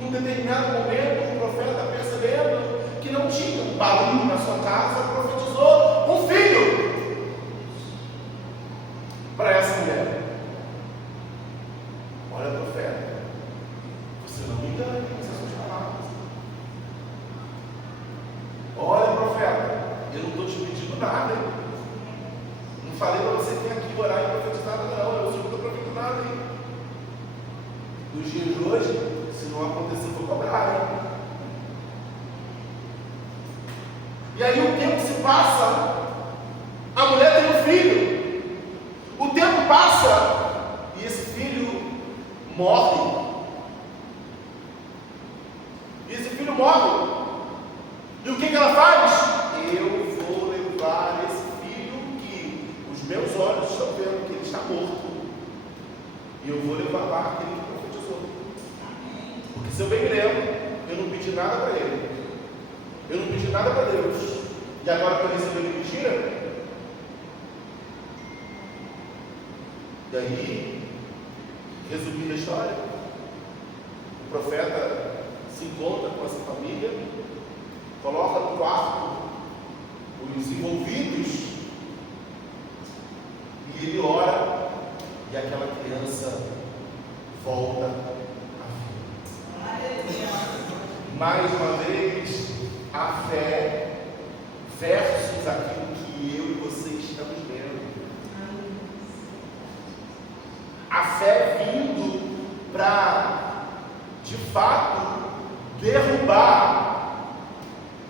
Em um determinado momento, o profeta, percebendo que não tinha um barulho na sua casa, profetizou um filho para essa mulher. Olha, profeta, você não me engane com essas suas palavras. Olha, profeta, eu não estou te pedindo nada, hein? Não falei para você vir aqui orar e profetizar nada, não. Eu não estou profetizando nada, hein? Nos dias de hoje, se não acontecer, vou cobrar, hein? E aí o tempo se passa, a mulher tem um filho, o tempo passa e esse filho morre. E esse filho morre. E o que ela faz? Eu vou levar esse filho que os meus olhos estão vendo que ele está morto. E eu vou levar lá aquele que profetizou. Porque se eu bem me lembro, eu não pedi nada para ele. Eu não pedi nada para Deus. E agora para receber ele me tira? E aí, resumindo a história, o profeta se encontra com essa família, coloca no quarto os envolvidos e ele ora e aquela criança volta à vida. Mais uma vez, a fé versus aquilo que eu e você estamos vendo. A fé vindo para, de fato, derrubar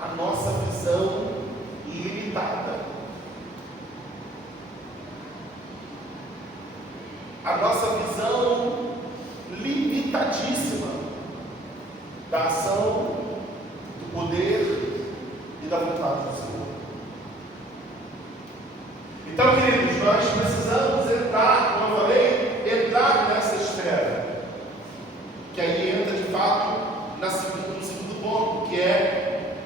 a nossa visão limitada. A nossa visão limitadíssima da ação, do poder e da vontade do Senhor. Então, queridos, nós precisamos entrar, como eu falei, entrar nessa esfera, que aí entra de fato no segundo ponto, que é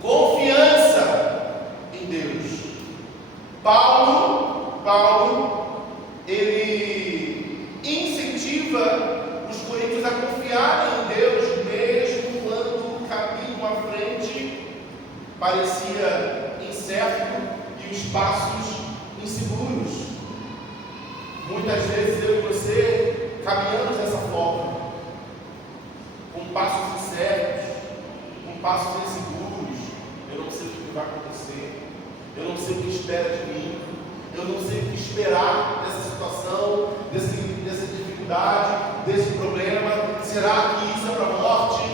confiança em Deus. Paulo, ele incentiva os coríntios a confiarem em Deus, mesmo quando o caminho à frente parecia incerto e os passos inseguros. Muitas vezes eu e você caminhamos dessa forma, com passos incertos, com passos inseguros. Eu não sei o que vai acontecer, eu não sei o que espera de mim, eu não sei o que esperar dessa situação, dessa dificuldade, desse problema. Será que isso é para a morte?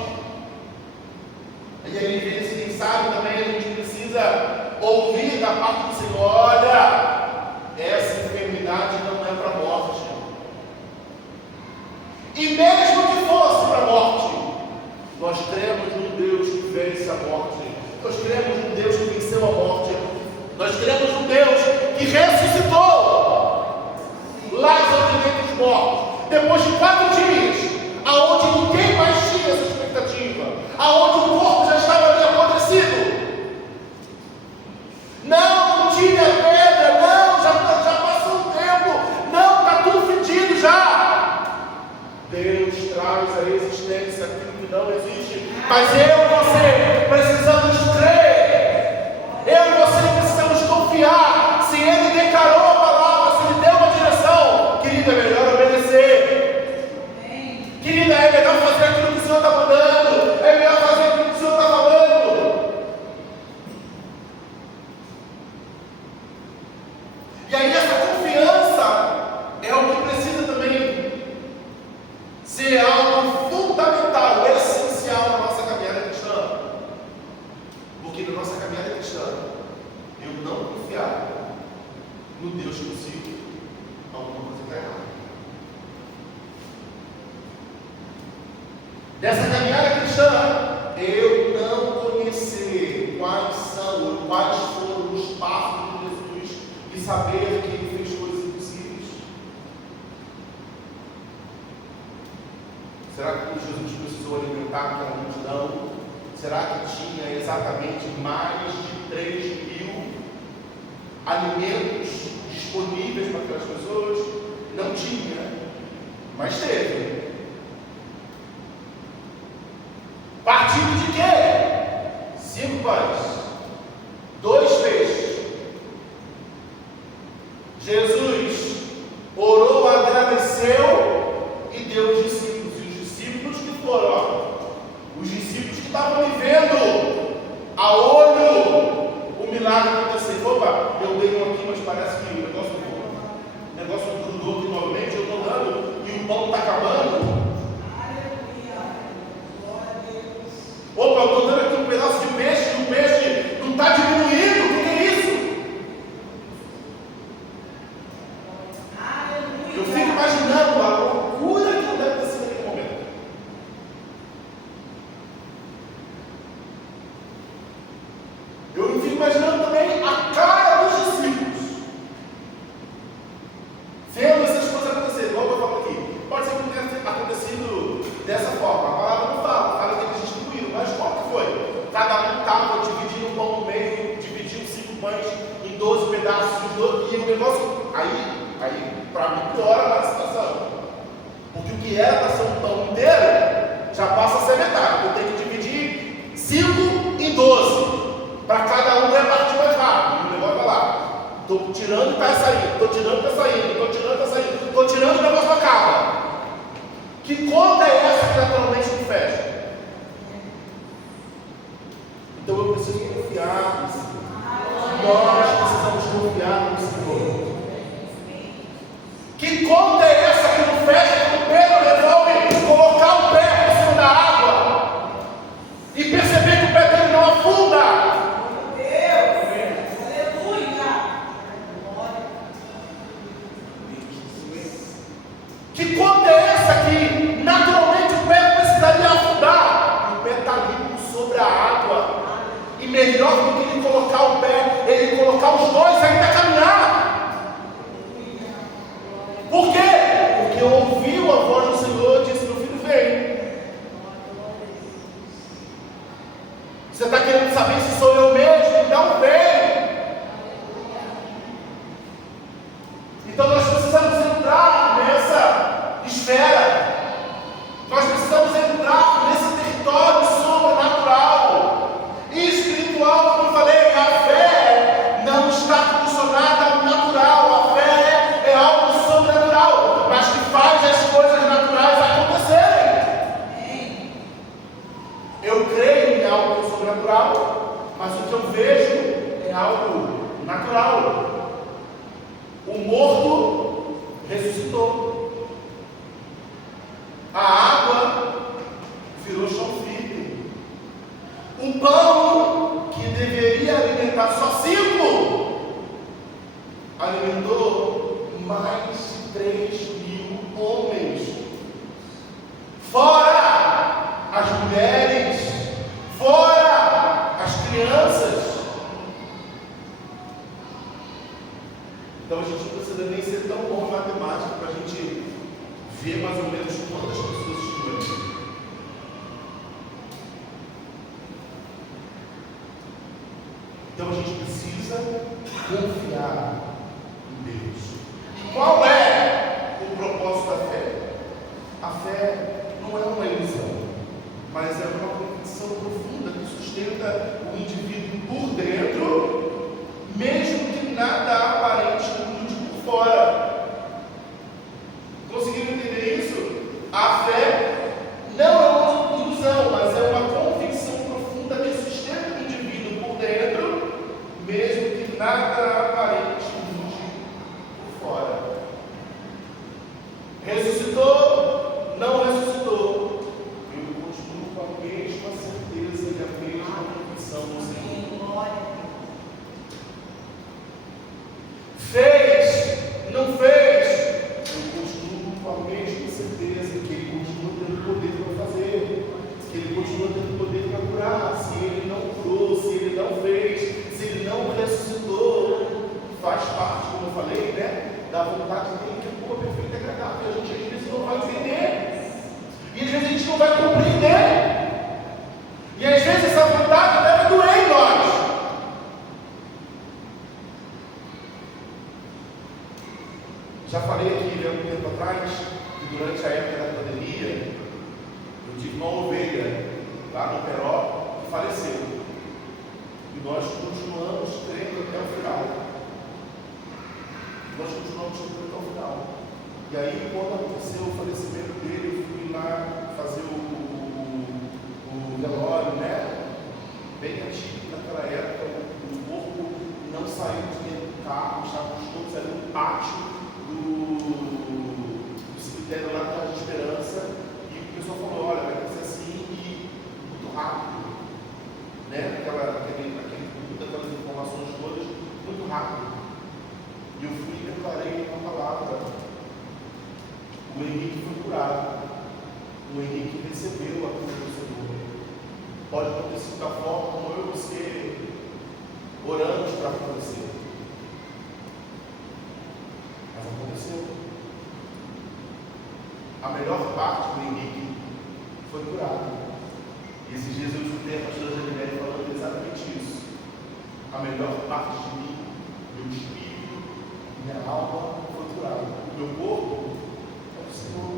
E aí, às vezes, quem sabe também a gente precisa ouvir da parte do Senhor: olha, essa enfermidade não é para a morte, E mesmo que fosse para a morte, nós cremos num Deus que vence a morte. Nós cremos num Deus que venceu a morte. Nós cremos num Deus que ressuscitou Lázaro de dentre os mortos, depois de 4 dias, aonde ninguém mais tinha essa expectativa, aonde o corpo já estava ali apodrecido. Não tinha pedra, não, já passou um tempo, não, está tudo fedido já. Deus traz à existência aquilo que não existe, mas eu e você precisamos crer, eu e você precisamos confiar. Se Ele declarou a palavra, se Ele deu uma direção, querida, é melhor obedecer. Querida, é melhor fazer aquilo que o Senhor está mandando, é melhor fazer aquilo que o Senhor está falando. E aí essa confiança é o que precisa também ser algo fundamental, essencial na nossa caminhada cristã. Porque na nossa caminhada cristã, eu não confiar no Deus que eu sigo, alguma coisa está errada. Nessa caminhada cristã, eu não conhecer quais foram os passos de Jesus e saber que Ele fez coisas impossíveis. Será que Jesus precisou alimentar aquela multidão? Será que tinha exatamente mais de 3.000 alimentos disponíveis para aquelas pessoas? Não tinha, mas teve. Partindo de quê? 5 pães, 2 peixes. Jesus orou, agradeceu e deu aos discípulos. E os discípulos que foram, os discípulos que estavam vivendo a olho o milagre acontecer. Opa, eu dei um aqui, mas parece que o negócio grudou aqui novamente, eu estou dando e o pão está acabando. Opa, eu estou dando aqui um pedaço de peixe e o peixe não está diminuindo. O que é isso? Eu fico imaginando a loucura que deve ter sido naquele momento. Eu fico imaginando também a cara dos discípulos vendo essas coisas acontecerem. Igual eu falo aqui, pode ser que não tenha acontecido dessa forma. A palavra não fala que eles distribuíram, mas qual que foi? Cada um estava dividindo um pão no meio, dividiu 5 pães em 12 pedaços, e o negócio, aí para mim piora a situação. Porque o que era para ser um pão inteiro, já passa a ser metade. Eu tenho que dividir 5 em 12, para cada um repartir mais rápido. E o negócio vai lá. Estou tirando e está saindo, estou tirando e está saindo, estou tirando e está saindo, estou tirando e o negócio acaba. Que conta é essa que naturalmente não fecha? Então eu preciso confiar no Senhor. Nós precisamos confiar no Senhor. Que conta é essa que não fecha quando Pedro resolve colocar o pé por cima da água e perceber que o pé dele não afunda? Que conta é essa que naturalmente o pé precisaria afundar? E o pé está limpo sobre a água. E melhor do que ele colocar o pé, ele colocar os dois ainda a caminhar. Por quê? Porque ouviu a voz do Senhor e disse: meu filho, vem. Você está querendo saber se sou eu mesmo? Então vem. Então nós precisamos entrar nessa esfera. Nós precisamos entrar nesse território sobrenatural e espiritual. Como eu falei, a fé não está condicionada ao natural. A fé é algo sobrenatural, mas que faz as coisas fé não é uma ilusão, mas é uma convicção profunda que sustenta o indivíduo por dentro, mesmo que nada aparente mude por fora. Conseguiram entender isso? A fé não é uma ilusão, mas é uma convicção profunda que sustenta o indivíduo por dentro, mesmo que nada aparente mude por fora. Ressuscitou? Não ressuscitou. Eu continuo com a mesma certeza e a mesma convicção no Senhor. Fez? Não fez? Eu continuo com a mesma certeza que Ele continua tendo poder para fazer, que Ele continua tendo poder para curar. Se Ele não curou, se Ele não fez, se Ele não ressuscitou, faz parte, como eu falei, né, da vontade dele, que é boa, perfeita e agradável. A gente às vezes não vai entender, e às vezes a gente não vai compreender, e às vezes essa vontade deve doer em nós. Já falei aqui há um tempo atrás que durante a época da pandemia eu tive uma ovelha lá no Peró que faleceu, e nós continuamos crendo até o final. Nós continuamos crendo até o final. E aí, quando aconteceu o falecimento dele, eu fui lá fazer o velório, né? Bem antigo naquela época, o corpo não saiu de dentro do carro, estávamos todos ali no pátio do cemitério lá da Esperança, e o pessoal falou: olha, vai ser assim e muito rápido, né? Aquelas informações todas, muito rápido. E eu fui e declarei uma palavra. O Henrique foi curado. O Henrique recebeu a cura do Senhor. Pode acontecer da forma como eu e você oramos para acontecer. Mas aconteceu. A melhor parte do Henrique foi curado. E esses dias eu escutei a pastora Janine falando exatamente isso. A melhor parte de mim, meu espírito, minha alma foi curada. O meu corpo é o Senhor.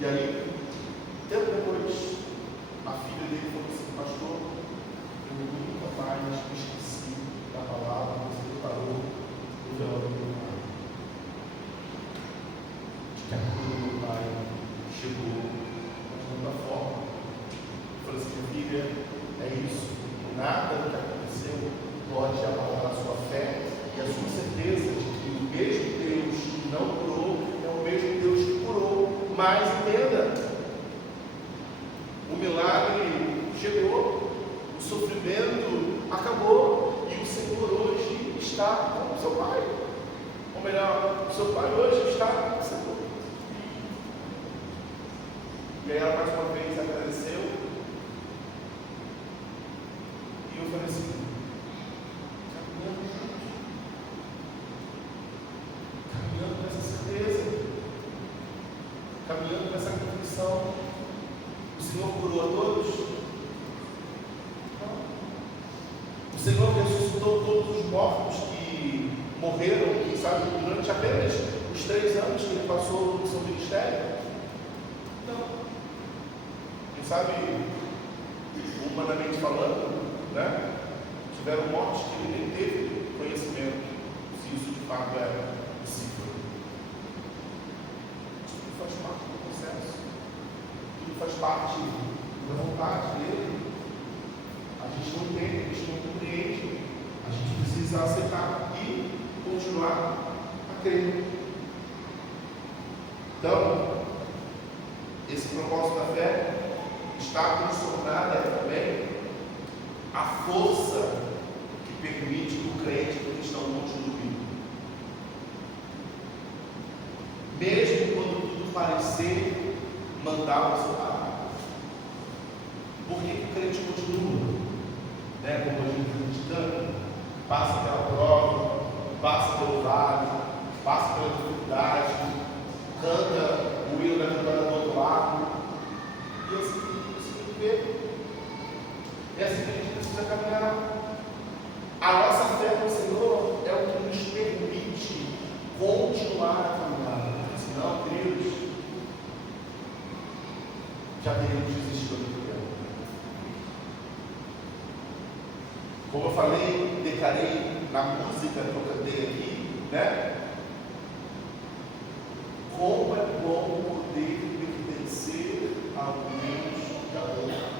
E aí, tempo depois, a filha dele falou assim: pastor, eu nunca mais me esqueci da palavra que você preparou no velório do meu pai. Que a cura do meu pai chegou, mas não da forma. Eu falei assim: filha, é isso. Nada do que aconteceu pode abalar a sua fé e a sua certeza de que o mesmo Deus que não curou é o mesmo Deus que curou. Mas entenda, o milagre chegou, o sofrimento acabou e o Senhor hoje está com o seu Pai. Ou melhor, o seu Pai hoje está com o Senhor. E aí ela mais uma vez agradeceu. E eu falei assim: caminhando juntos, caminhando com essa certeza, caminhando com essa convicção. O Senhor curou a todos? Não. O Senhor ressuscitou todos os mortos que morreram, quem sabe, durante apenas os 3 anos que ele passou no seu ministério? Não. Quem sabe, humanamente falando, né? Tiveram mortes que ele nem teve conhecimento se isso de fato era possível. Tudo faz parte do processo, tudo faz parte da vontade dele. A gente não entende, a gente não compreende, a gente precisa aceitar e continuar a crer. Então, esse propósito da fé está condicionado também a força que permite que o crente, que o cristão, continue. Mesmo quando tudo parecer mandar você parar. Por que o crente continua? Né? Como a gente acreditando, passa pela prova, passa pelo vale, passa pela dificuldade, canta o hino da vitória do outro lado, e assim tem que ver. É assim que a gente precisa caminhar. A nossa fé no Senhor é o que nos permite continuar já teríamos desistido do programa. Como eu falei, declarei na música que eu cantei aqui, né? Como é bom poder pertencer a alguns da outra.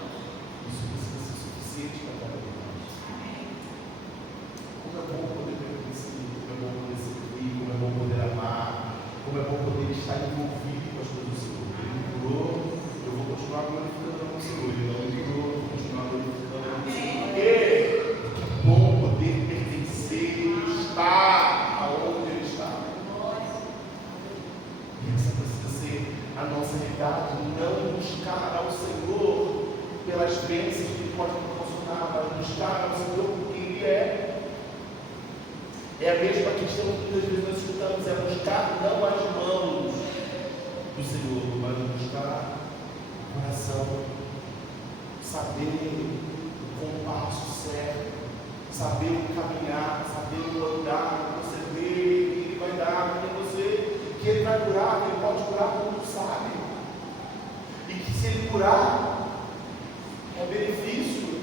Isso precisa ser suficiente para cada um de nós. Como é bom poder pertencer, como é bom poder servir, como é bom poder amar, como é bom poder estar envolvido com as coisas do Senhor. Ele me curou, eu vou continuar glorificando o Senhor. Ele não me curou, eu vou continuar glorificando o Senhor. Porque é bom poder pertencer, estar aonde Ele está. Essa precisa ser a nossa realidade, não buscar ao Senhor pelas bênçãos que Ele pode proporcionar, mas buscar ao Senhor porque Ele é. É a mesma questão que muitas vezes nós escutamos, é buscar não as mãos do Senhor, mas buscar o coração, saber o compasso certo, saber o caminhar, saber o andar, você vê que Ele vai dar, que Ele vai curar, que Ele pode curar, todo mundo sabe. E que se Ele curar, é benefício,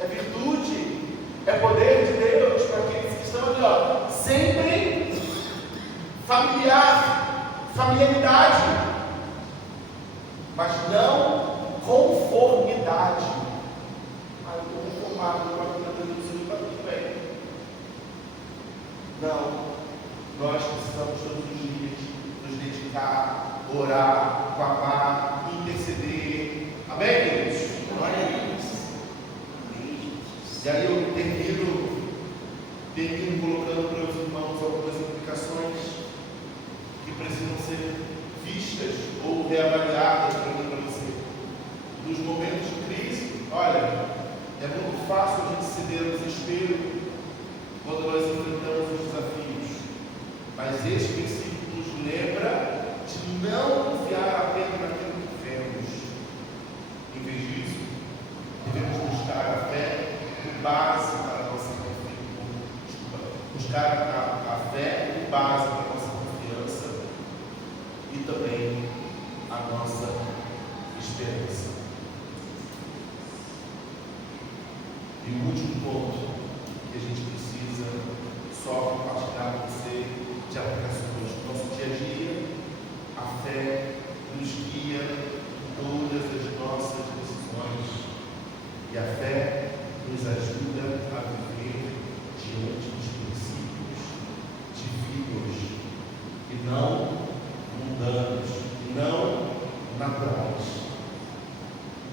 é virtude, é poder de Deus para aqueles que estão ali, ó, sempre familiaridade, mas não conformidade. Eu estou conformado com a vida do Senhor, está tudo bem. Não. Nós precisamos todos os dias nos dedicar, orar, clamar, interceder. Amém, queridos? Amém. E aí eu termino colocando para os irmãos algumas implicações que precisam ser vistas ou reavaliadas para mim e para você. Nos momentos de crise, olha, é muito fácil a gente ceder ao desespero quando nós enfrentamos os desafios. Mas este versículo nos lembra de não confiar apenas naquilo que vemos. Em vez disso, devemos buscar a fé como base para a nossa confiança. Buscar a fé como base para a nossa confiança e também a nossa esperança. E o último ponto que a gente precisa só compartilhar com você de aplicações do nosso dia a dia, a fé nos guia em todas as nossas decisões e a fé nos ajuda a viver diante dos princípios divinos e não mundanos, não naturais,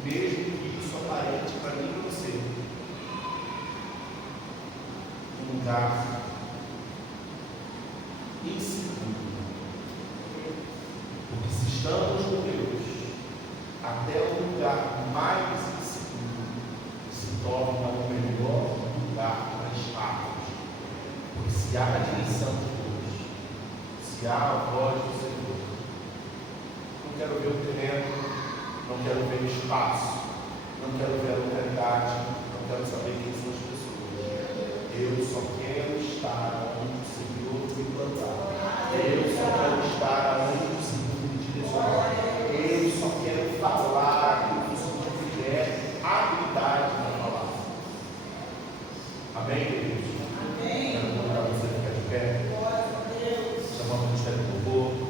mesmo que isso aparente para mim e para você um lugar inseguro. Porque se estamos com Deus, até o lugar mais inseguro se torna o melhor lugar para estarmos. Porque se há a direção de Deus, se há a voz do Senhor, não quero ver o terreno, não quero ver o espaço, não quero ver a localidade, não quero saber quem são as pessoas. Eu só quero estar onde o Senhor me plantar. Eu só quero estar onde o Senhor me direcionar. Eu só quero falar aquilo que o Senhor me der habilidade para falar. Amém, queridos? Amém. Quero convidar você a ficar de pé. Chamar o Ministério do Louvor.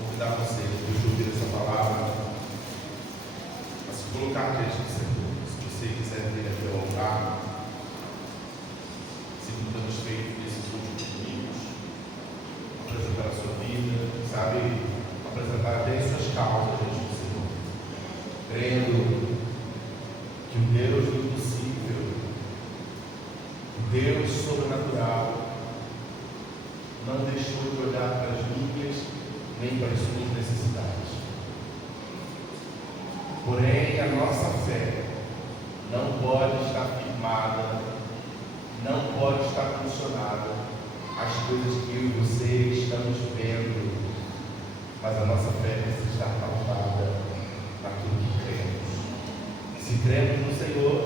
Convidar você, depois de ouvir essa palavra, a se colocar diante do Senhor. Se você quiser vir aqui ao altar, segundo temos feito nesses últimos domingos, apresentar a sua vida, sabe, apresentar bem suas causas diante do Senhor, crendo que o Deus do impossível, o Deus sobrenatural, não deixou de olhar para as minhas nem para as suas necessidades. Porém, a nossa fé não pode estar firme amada, não pode estar condicionada às coisas que eu e você estamos vendo, mas a nossa fé precisa estar pautada naquilo que cremos. Se cremos no Senhor,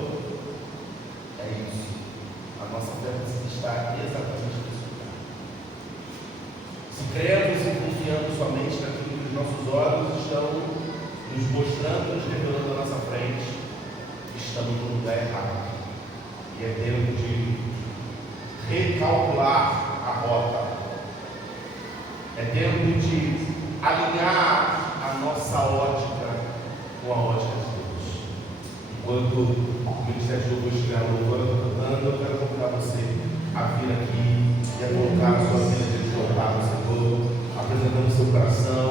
é isso. A nossa fé precisa estar exatamente nesse lugar. Se cremos e confiamos somente naquilo que os nossos olhos estão nos mostrando, nos revelando à nossa frente, estamos no lugar errado. E é tempo de recalcular a rota. É tempo de alinhar a nossa ótica com a ótica de Deus. Enquanto o Ministério de Louvor estiver louvando, cantando, eu quero convidar você a vir aqui e a colocar a sua vida diante do altar do Senhor, apresentando o seu coração,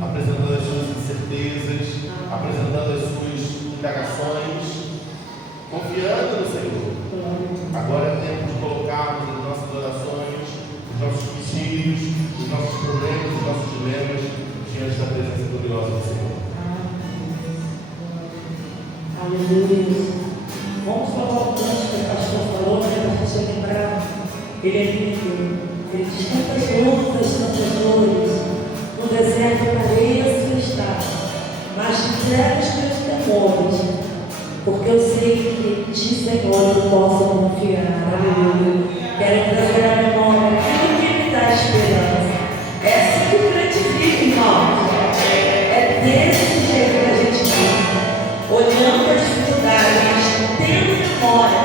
apresentando as suas incertezas, apresentando as suas indagações, confiando no Senhor. Agora é tempo de colocarmos as nossas orações, os nossos pedidos, os nossos problemas, os nossos dilemas diante da presença gloriosa do Senhor. Aleluia. Vamos falar o tanto que o pastor falou, né? Para você lembrar. Ele é lindo. Ele diz tantas dores. No deserto pareço estar, mas entrego os meus temores, porque eu sei que de Senhor eu posso confiar. Aleluia. Quero trazer à memória aquilo que me dá esperança. É assim que o crente vive, irmãos. É desse jeito que a gente vive, olhando as dificuldades, tendo memória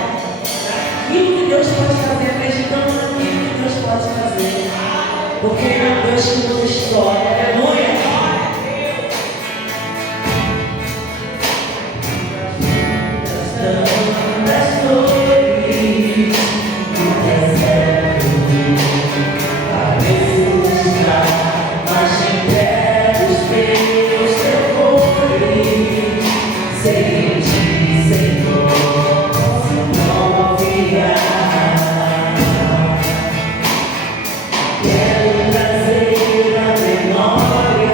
daquilo que Deus pode fazer, acreditando naquilo que Deus pode fazer. Porque é um Deus que nos história. Aleluia. Quero trazer a memória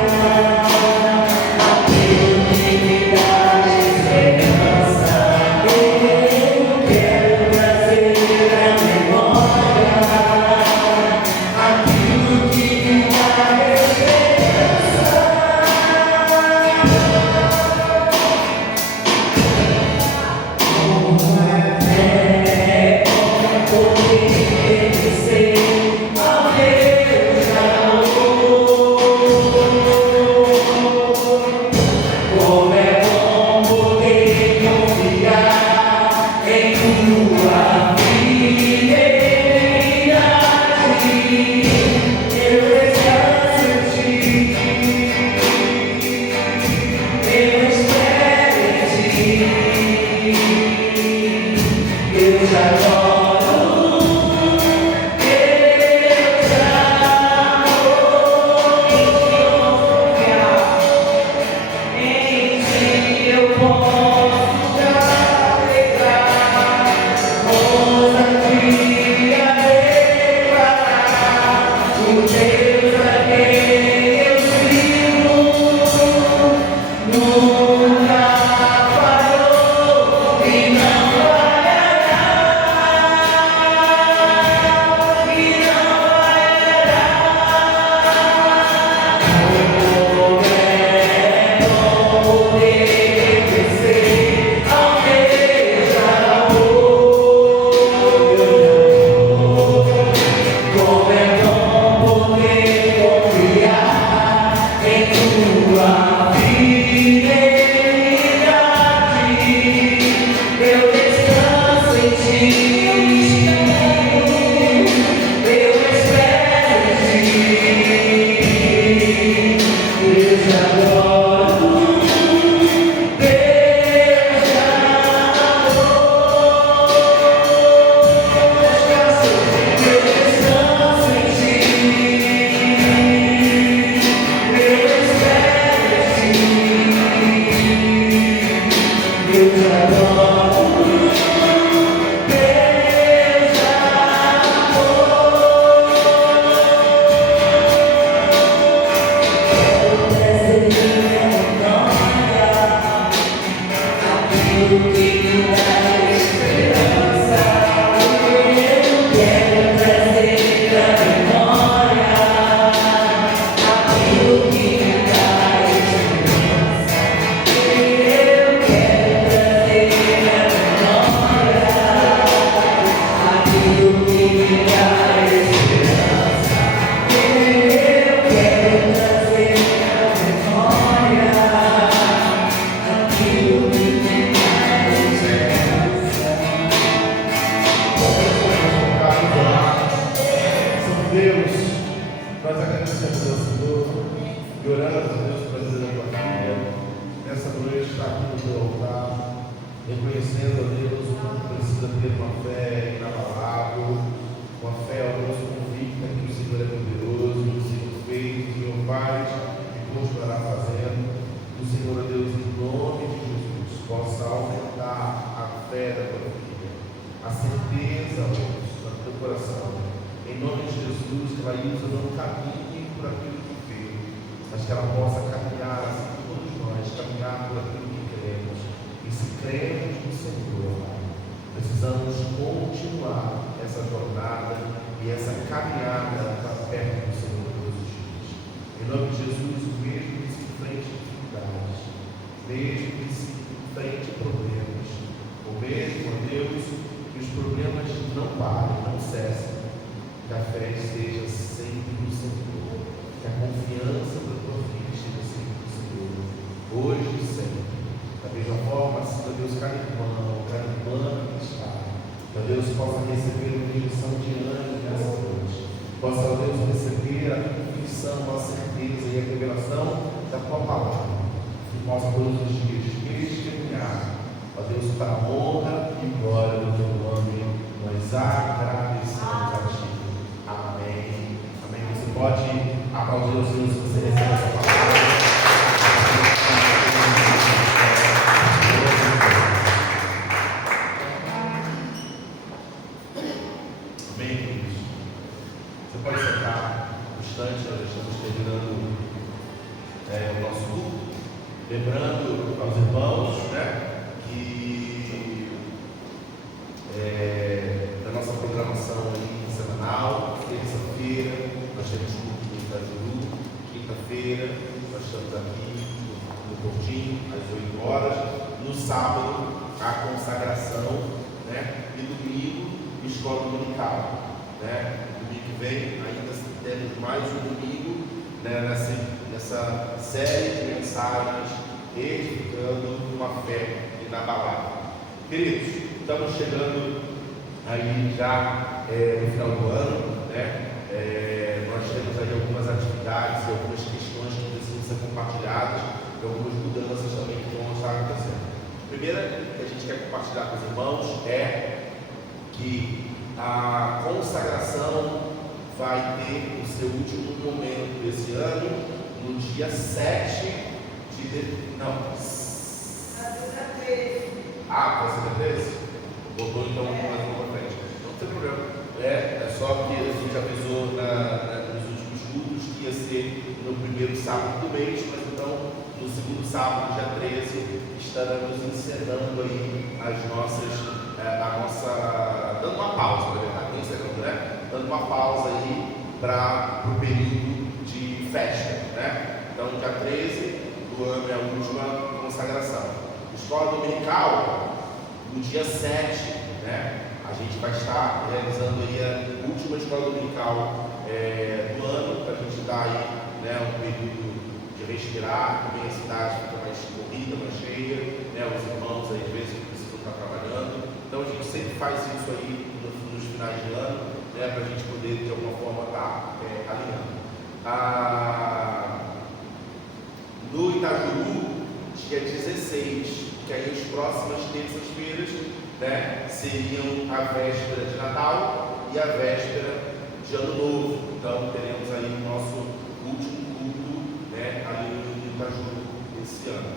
Maísa não caminhe por aquilo que vê, mas que ela possa caminhar, assim como todos nós, caminhar por aquilo que cremos. E se cremos no Senhor, precisamos continuar essa jornada e essa caminhada para perto do Senhor todos os dias. Em nome de Jesus, o mesmo que se enfrente dificuldades, mesmo que se enfrente problemas, o mesmo, ó Deus, que os problemas não parem, não cessem, que a fé esteja sempre no Senhor, que a confiança da tua vida esteja sempre no Senhor, hoje e sempre. Da mesma forma, assim, ó Deus, cada irmão que está, que Deus possa receber uma injeção de ânimo nessa noite, possa, ó Deus, receber a convicção, a certeza e a revelação da tua palavra, que possa todos os dias testemunhar, ó Deus, para a honra e glória do teu nome, nós agradecemos a ti. Amém. Amém. Você pode aplaudir o Senhor se você recebe essa palavra. Amém, queridos. Você pode sentar um instante, nós estamos terminando o nosso culto. Lembrando aos irmãos, que da nossa programação aí semanal, terça-feira nós temos culto no Itajuru, quinta-feira nós estamos aqui no Portinho, às 8 horas, no sábado a consagração, e domingo escola dominical. Domingo que vem ainda temos mais um domingo nessa série de mensagens edificando uma fé inabalável. Queridos, estamos chegando aí já no final do ano, nós temos aí algumas atividades e algumas questões que precisam ser compartilhadas e algumas mudanças também que vão estar acontecendo. A primeira que a gente quer compartilhar com os irmãos é que a consagração vai ter o seu último momento esse ano, no dia 7 de dezembro. Vai ser 13? Botou então mais uma pra frente. Não tem problema. É só que a gente avisou nos últimos cultos que ia ser no primeiro sábado do mês, mas então no segundo sábado, dia 13, estaremos encerrando aí dando uma pausa, na verdade, encerrando, dando uma pausa aí para o período de festa, Então, dia 13 do ano é a última consagração. Escola dominical, no dia 7, a gente vai estar realizando aí a última escola dominical do ano, para a gente dar aí um período de respirar, também a cidade fica mais corrida, mais cheia, os irmãos aí, às vezes precisam estar trabalhando. Então a gente sempre faz isso aí nos finais de ano, para a gente poder de alguma forma estar alinhando. No Itajuru, dia 16, que aí as próximas terças-feiras seriam a véspera de Natal e a véspera de Ano Novo. Então teremos aí o nosso último culto ali no Itajuru esse ano.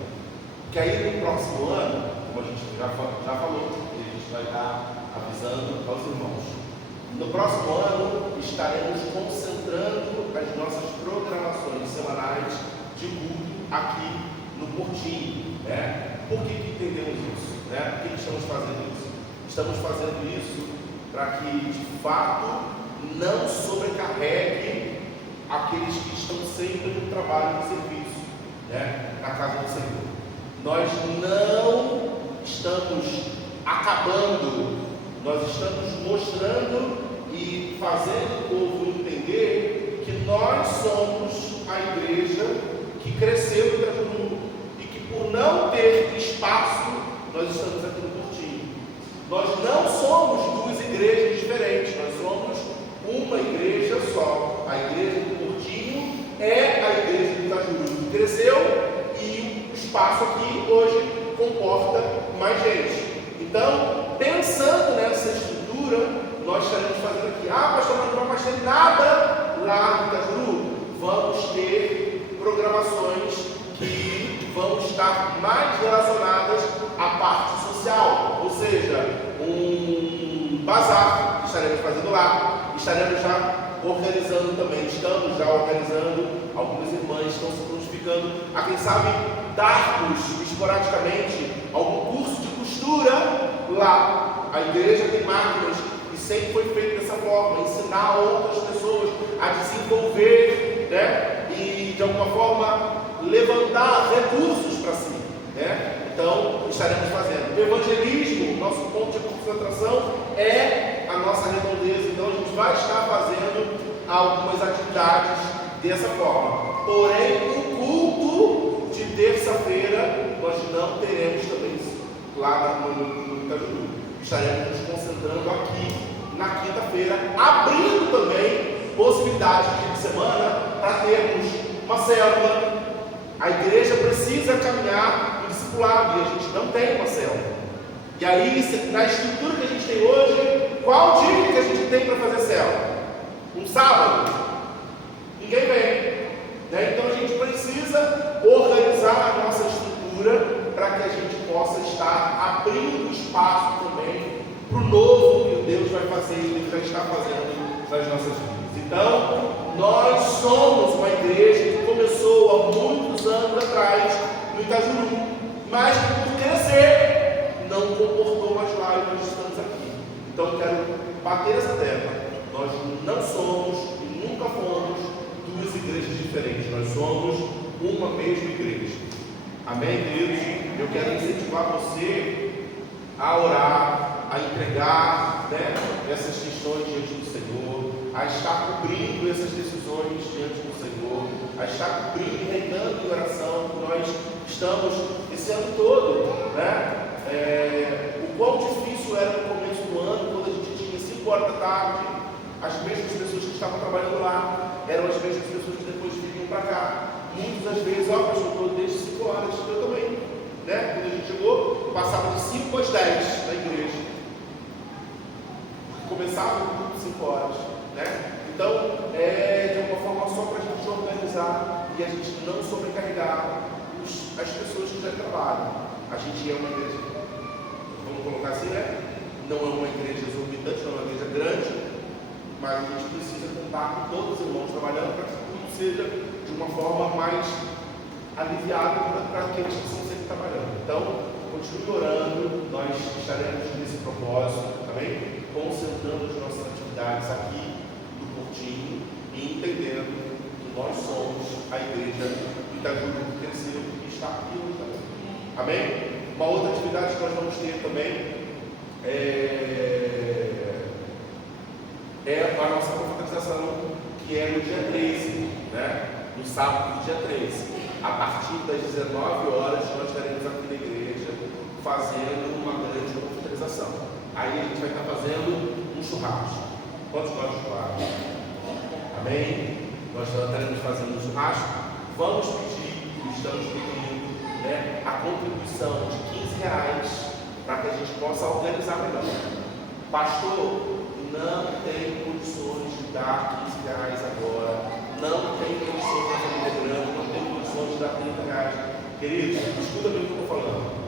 Que aí no próximo ano, como a gente já falou, a gente vai estar avisando aos irmãos. No próximo ano estaremos concentrando as nossas programações semanais de culto aqui no Portinho. Por que entendemos isso? Por que estamos fazendo isso? Estamos fazendo isso para que de fato não sobrecarregue aqueles que estão sempre no trabalho de serviço, na casa do Senhor. Nós não estamos acabando, nós estamos mostrando e fazendo o povo entender que nós somos a igreja que cresceu em Itajuru e que por não ter espaço, nós estamos aqui no Portinho. Nós não somos duas igrejas diferentes, nós somos uma igreja só. A igreja do Portinho é a igreja do Itajuru que cresceu e o espaço aqui hoje comporta mais gente. Então, pensando nessa estrutura, nós estaremos fazendo aqui. Pastor, mas não vai mais ter nada lá no Itajuru. Vamos ter programações que vão estar mais relacionadas à parte social, ou seja, um bazar que estaremos fazendo lá. Estaremos já organizando também, estamos já organizando, algumas irmãs estão se prontificando a, quem sabe, darmos esporadicamente algum curso de costura lá. A igreja tem máquinas e sempre foi feito dessa forma, ensinar outras pessoas a desenvolver, né? E de alguma forma levantar recursos para si, né? Então, estaremos fazendo. O evangelismo, nosso ponto de concentração é a nossa redondeza. Então, a gente vai estar fazendo algumas atividades dessa forma. Porém, o culto de terça-feira, nós não teremos também lá no Itajuru. Estaremos nos concentrando aqui na quinta-feira, abrindo também possibilidades de semana para termos uma célula. A igreja precisa caminhar no discipulado e a gente não tem uma célula. E aí, na estrutura que a gente tem hoje, qual dia que a gente tem para fazer célula? Um sábado? Ninguém vem. Né? Então a gente precisa organizar a nossa estrutura para que a gente possa estar abrindo espaço também para o novo que Deus vai fazer e Deus já está fazendo nas nossas vidas. Então, nós somos uma igreja que começou há muitos anos atrás no Itajuru, mas que por crescer não comportou mais lá e nós estamos aqui. Então, quero bater essa tecla. Nós não somos e nunca fomos duas igrejas diferentes, nós somos uma mesma igreja. Amém, queridos? Eu quero incentivar você a orar, a entregar, né, essas questões diante do Senhor, a estar cumprindo essas decisões diante do Senhor, a estar cumprindo e reinando em oração, que nós estamos esse ano todo, né? O quão difícil era no começo do ano, quando a gente tinha 5 horas da tarde, as mesmas pessoas que estavam trabalhando lá eram as mesmas pessoas que depois vinham para cá. Muitas das vezes, ó, pastor, estou desde 5 horas, eu também, né? Quando a gente chegou, passava de 5 às 10 na igreja. Começava com 5 horas, né? Então, de alguma forma só para a gente organizar e a gente não sobrecarregar as pessoas que já trabalham. A gente é uma igreja, vamos colocar assim, né? Não é uma igreja exorbitante, não é uma igreja grande, mas a gente precisa contar com todos os irmãos trabalhando para que tudo seja de uma forma mais aliviada para aqueles que estão sempre trabalhando. Então, continue orando, nós estaremos nesse propósito, tá bem? Concentrando as nossas atividades aqui do Portinho e entendendo que nós somos a igreja do Itajuru que cresceu e está aqui hoje também. Amém? Uma outra atividade que nós vamos ter também é a nossa confraternização, que é no dia 13, né? No sábado do dia 13. A partir das 19 horas nós estaremos aqui na igreja fazendo uma grande confraternização. Aí a gente vai estar fazendo um churrasco. Quantos gostam de churrasco? Amém? Nós estaremos fazendo um churrasco. Vamos pedir, estamos pedindo, né, a contribuição de R$15 para que a gente possa organizar melhor. Pastor, não tem condições de dar R$15 agora, não tem condições de família grande, não tem condições de dar R$30. Queridos, escuta bem o que eu estou falando.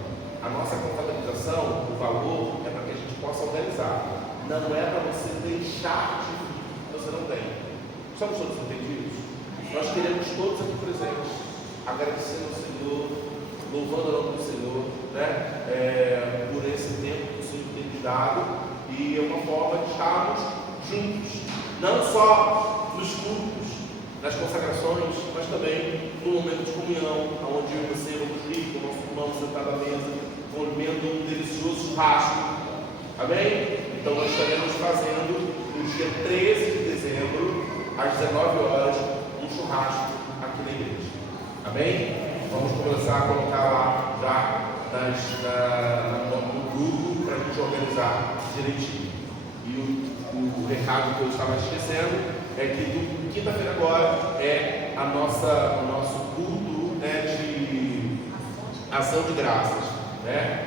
A nossa confraternização, o valor é para que a gente possa organizar. Não é para você deixar de vir, você não tem. Somos todos entendidos? Nós queremos todos aqui presentes, agradecendo ao Senhor, louvando o nome do Senhor, né? Por esse tempo que o Senhor tem nos dado. E é uma forma de estarmos juntos, não só nos cultos, nas consagrações, mas também no momento de comunhão, onde eu e você vamos rir com o nosso irmão sentado à mesa, comendo um delicioso churrasco. Amém? Então nós estaremos fazendo no dia 13 de dezembro, às 19 horas, um churrasco aqui na igreja. Amém? Vamos começar a colocar lá já no grupo para a gente organizar direitinho. E o recado que eu estava esquecendo é que quinta-feira agora é o nosso culto, né, de ação de graças, né?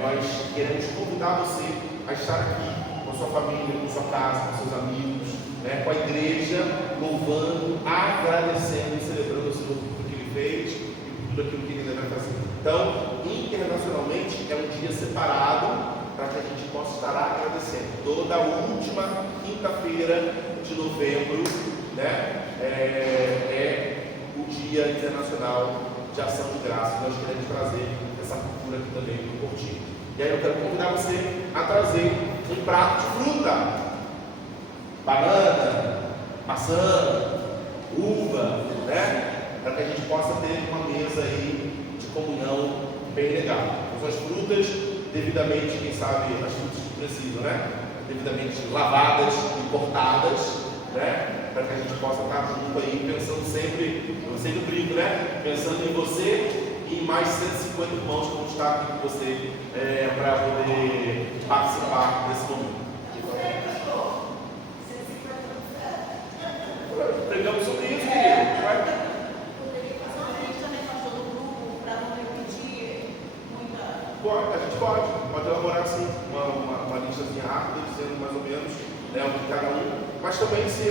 Nós queremos convidar você a estar aqui com a sua família, com a sua casa, com seus amigos, né, com a igreja, louvando, agradecendo e celebrando o Senhor por tudo que Ele fez e por tudo aquilo que Ele ainda vai fazer. Então, internacionalmente, é um dia separado para que a gente possa estar agradecendo. Toda a última quinta-feira de novembro, né, é o Dia Internacional de Ação de Graças. Nós queremos trazer essa cultura aqui também para o Portinho. E aí eu quero convidar você a trazer um prato de fruta. Banana, maçã, uva, né? Para que a gente possa ter uma mesa aí de comunhão bem legal. Então, as frutas devidamente, quem sabe, as frutas que precisam, né? Devidamente lavadas e cortadas, né? Para que a gente possa estar junto aí, pensando sempre, eu sempre brinco, né? Pensando em você e mais 150 irmãos como está aqui com você, para poder participar desse momento. Pregamos sobre isso, querido. A gente pode elaborar assim, uma listazinha rápida, dizendo mais ou menos, né, o que cada um, mas também se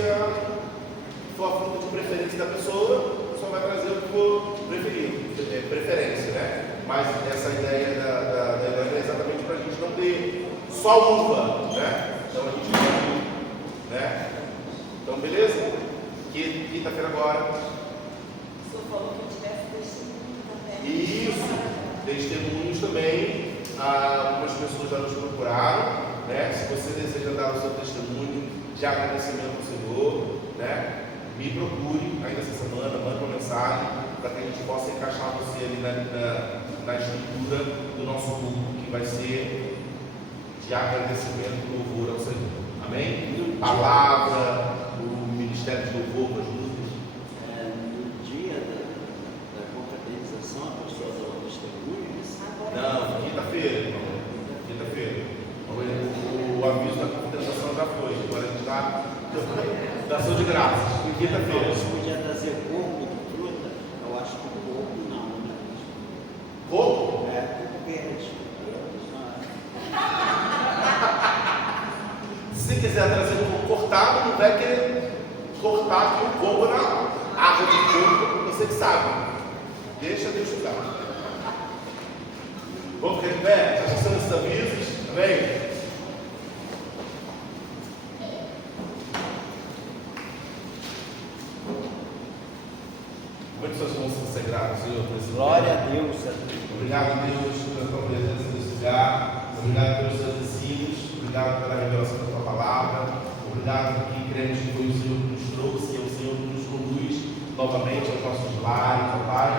for a fruta de preferência da pessoa, só vai trazer o que for preferido, preferência, né? Mas essa ideia da Helena é exatamente para a gente não ter só uva, né? Então a gente vai, né? Então, beleza? Quinta-feira agora. O senhor falou que eu tivesse testemunho também. Isso, testemunhos também. Algumas pessoas já nos procuraram, né? Se você deseja dar o seu testemunho de agradecimento ao Senhor, né? Me procure ainda essa semana, manda uma mensagem para que a gente possa encaixar você ali na estrutura do nosso culto, que vai ser de agradecimento e louvor ao Senhor. Amém? Palavra, o Ministério de Louvor para as músicas. No dia da confraternização, a pessoa dá o testemunho? Não, quinta-feira, irmão. Quinta-feira. O aviso da confraternização já foi. Agora a gente está da ação de graças. Quinta-feira. Se podia trazer coco de fruta, eu acho que coco não, né? Coco? Coco verde. Se quiser trazer um coco cortado, não vai querer cortar aqui o coco na água de coco, você que sabe. Deixa Deus cuidar. Vamos ficar de pé? Já são esses avisos? Amém? Como é que suas mãos são sagradas, Senhor? Glória a Deus. Obrigado, Deus, pela tua presença nesse lugar. Obrigado pelos seus ensinos. Obrigado pela revelação da tua palavra. Obrigado porque cremos que foi o Senhor que nos trouxe e é o Senhor que nos conduz novamente aos nossos lares, ó Pai.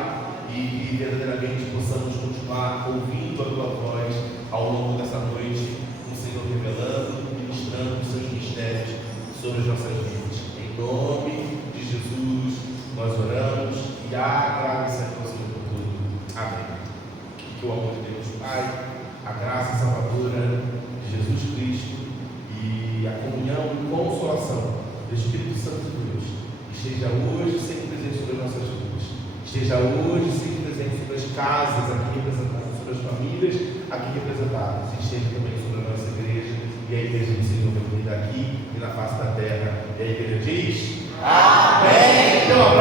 E verdadeiramente possamos continuar ouvindo a tua voz ao longo dessa noite, com o Senhor revelando e ministrando os seus mistérios sobre as nossas vidas. Em nome de Jesus, nós oramos e agradecemos ao Senhor por tudo. Amém. Que o amor de Deus Pai, a graça salvadora de Jesus Cristo e a comunhão e consolação do Espírito Santo de Deus esteja hoje sempre presente sobre as nossas vidas. Esteja hoje sempre presente sobre as casas aqui representadas, sobre as famílias aqui representadas. E esteja também sobre a nossa igreja e a igreja do Senhor reunida aqui e na face da terra. E a igreja diz: Amém! Então,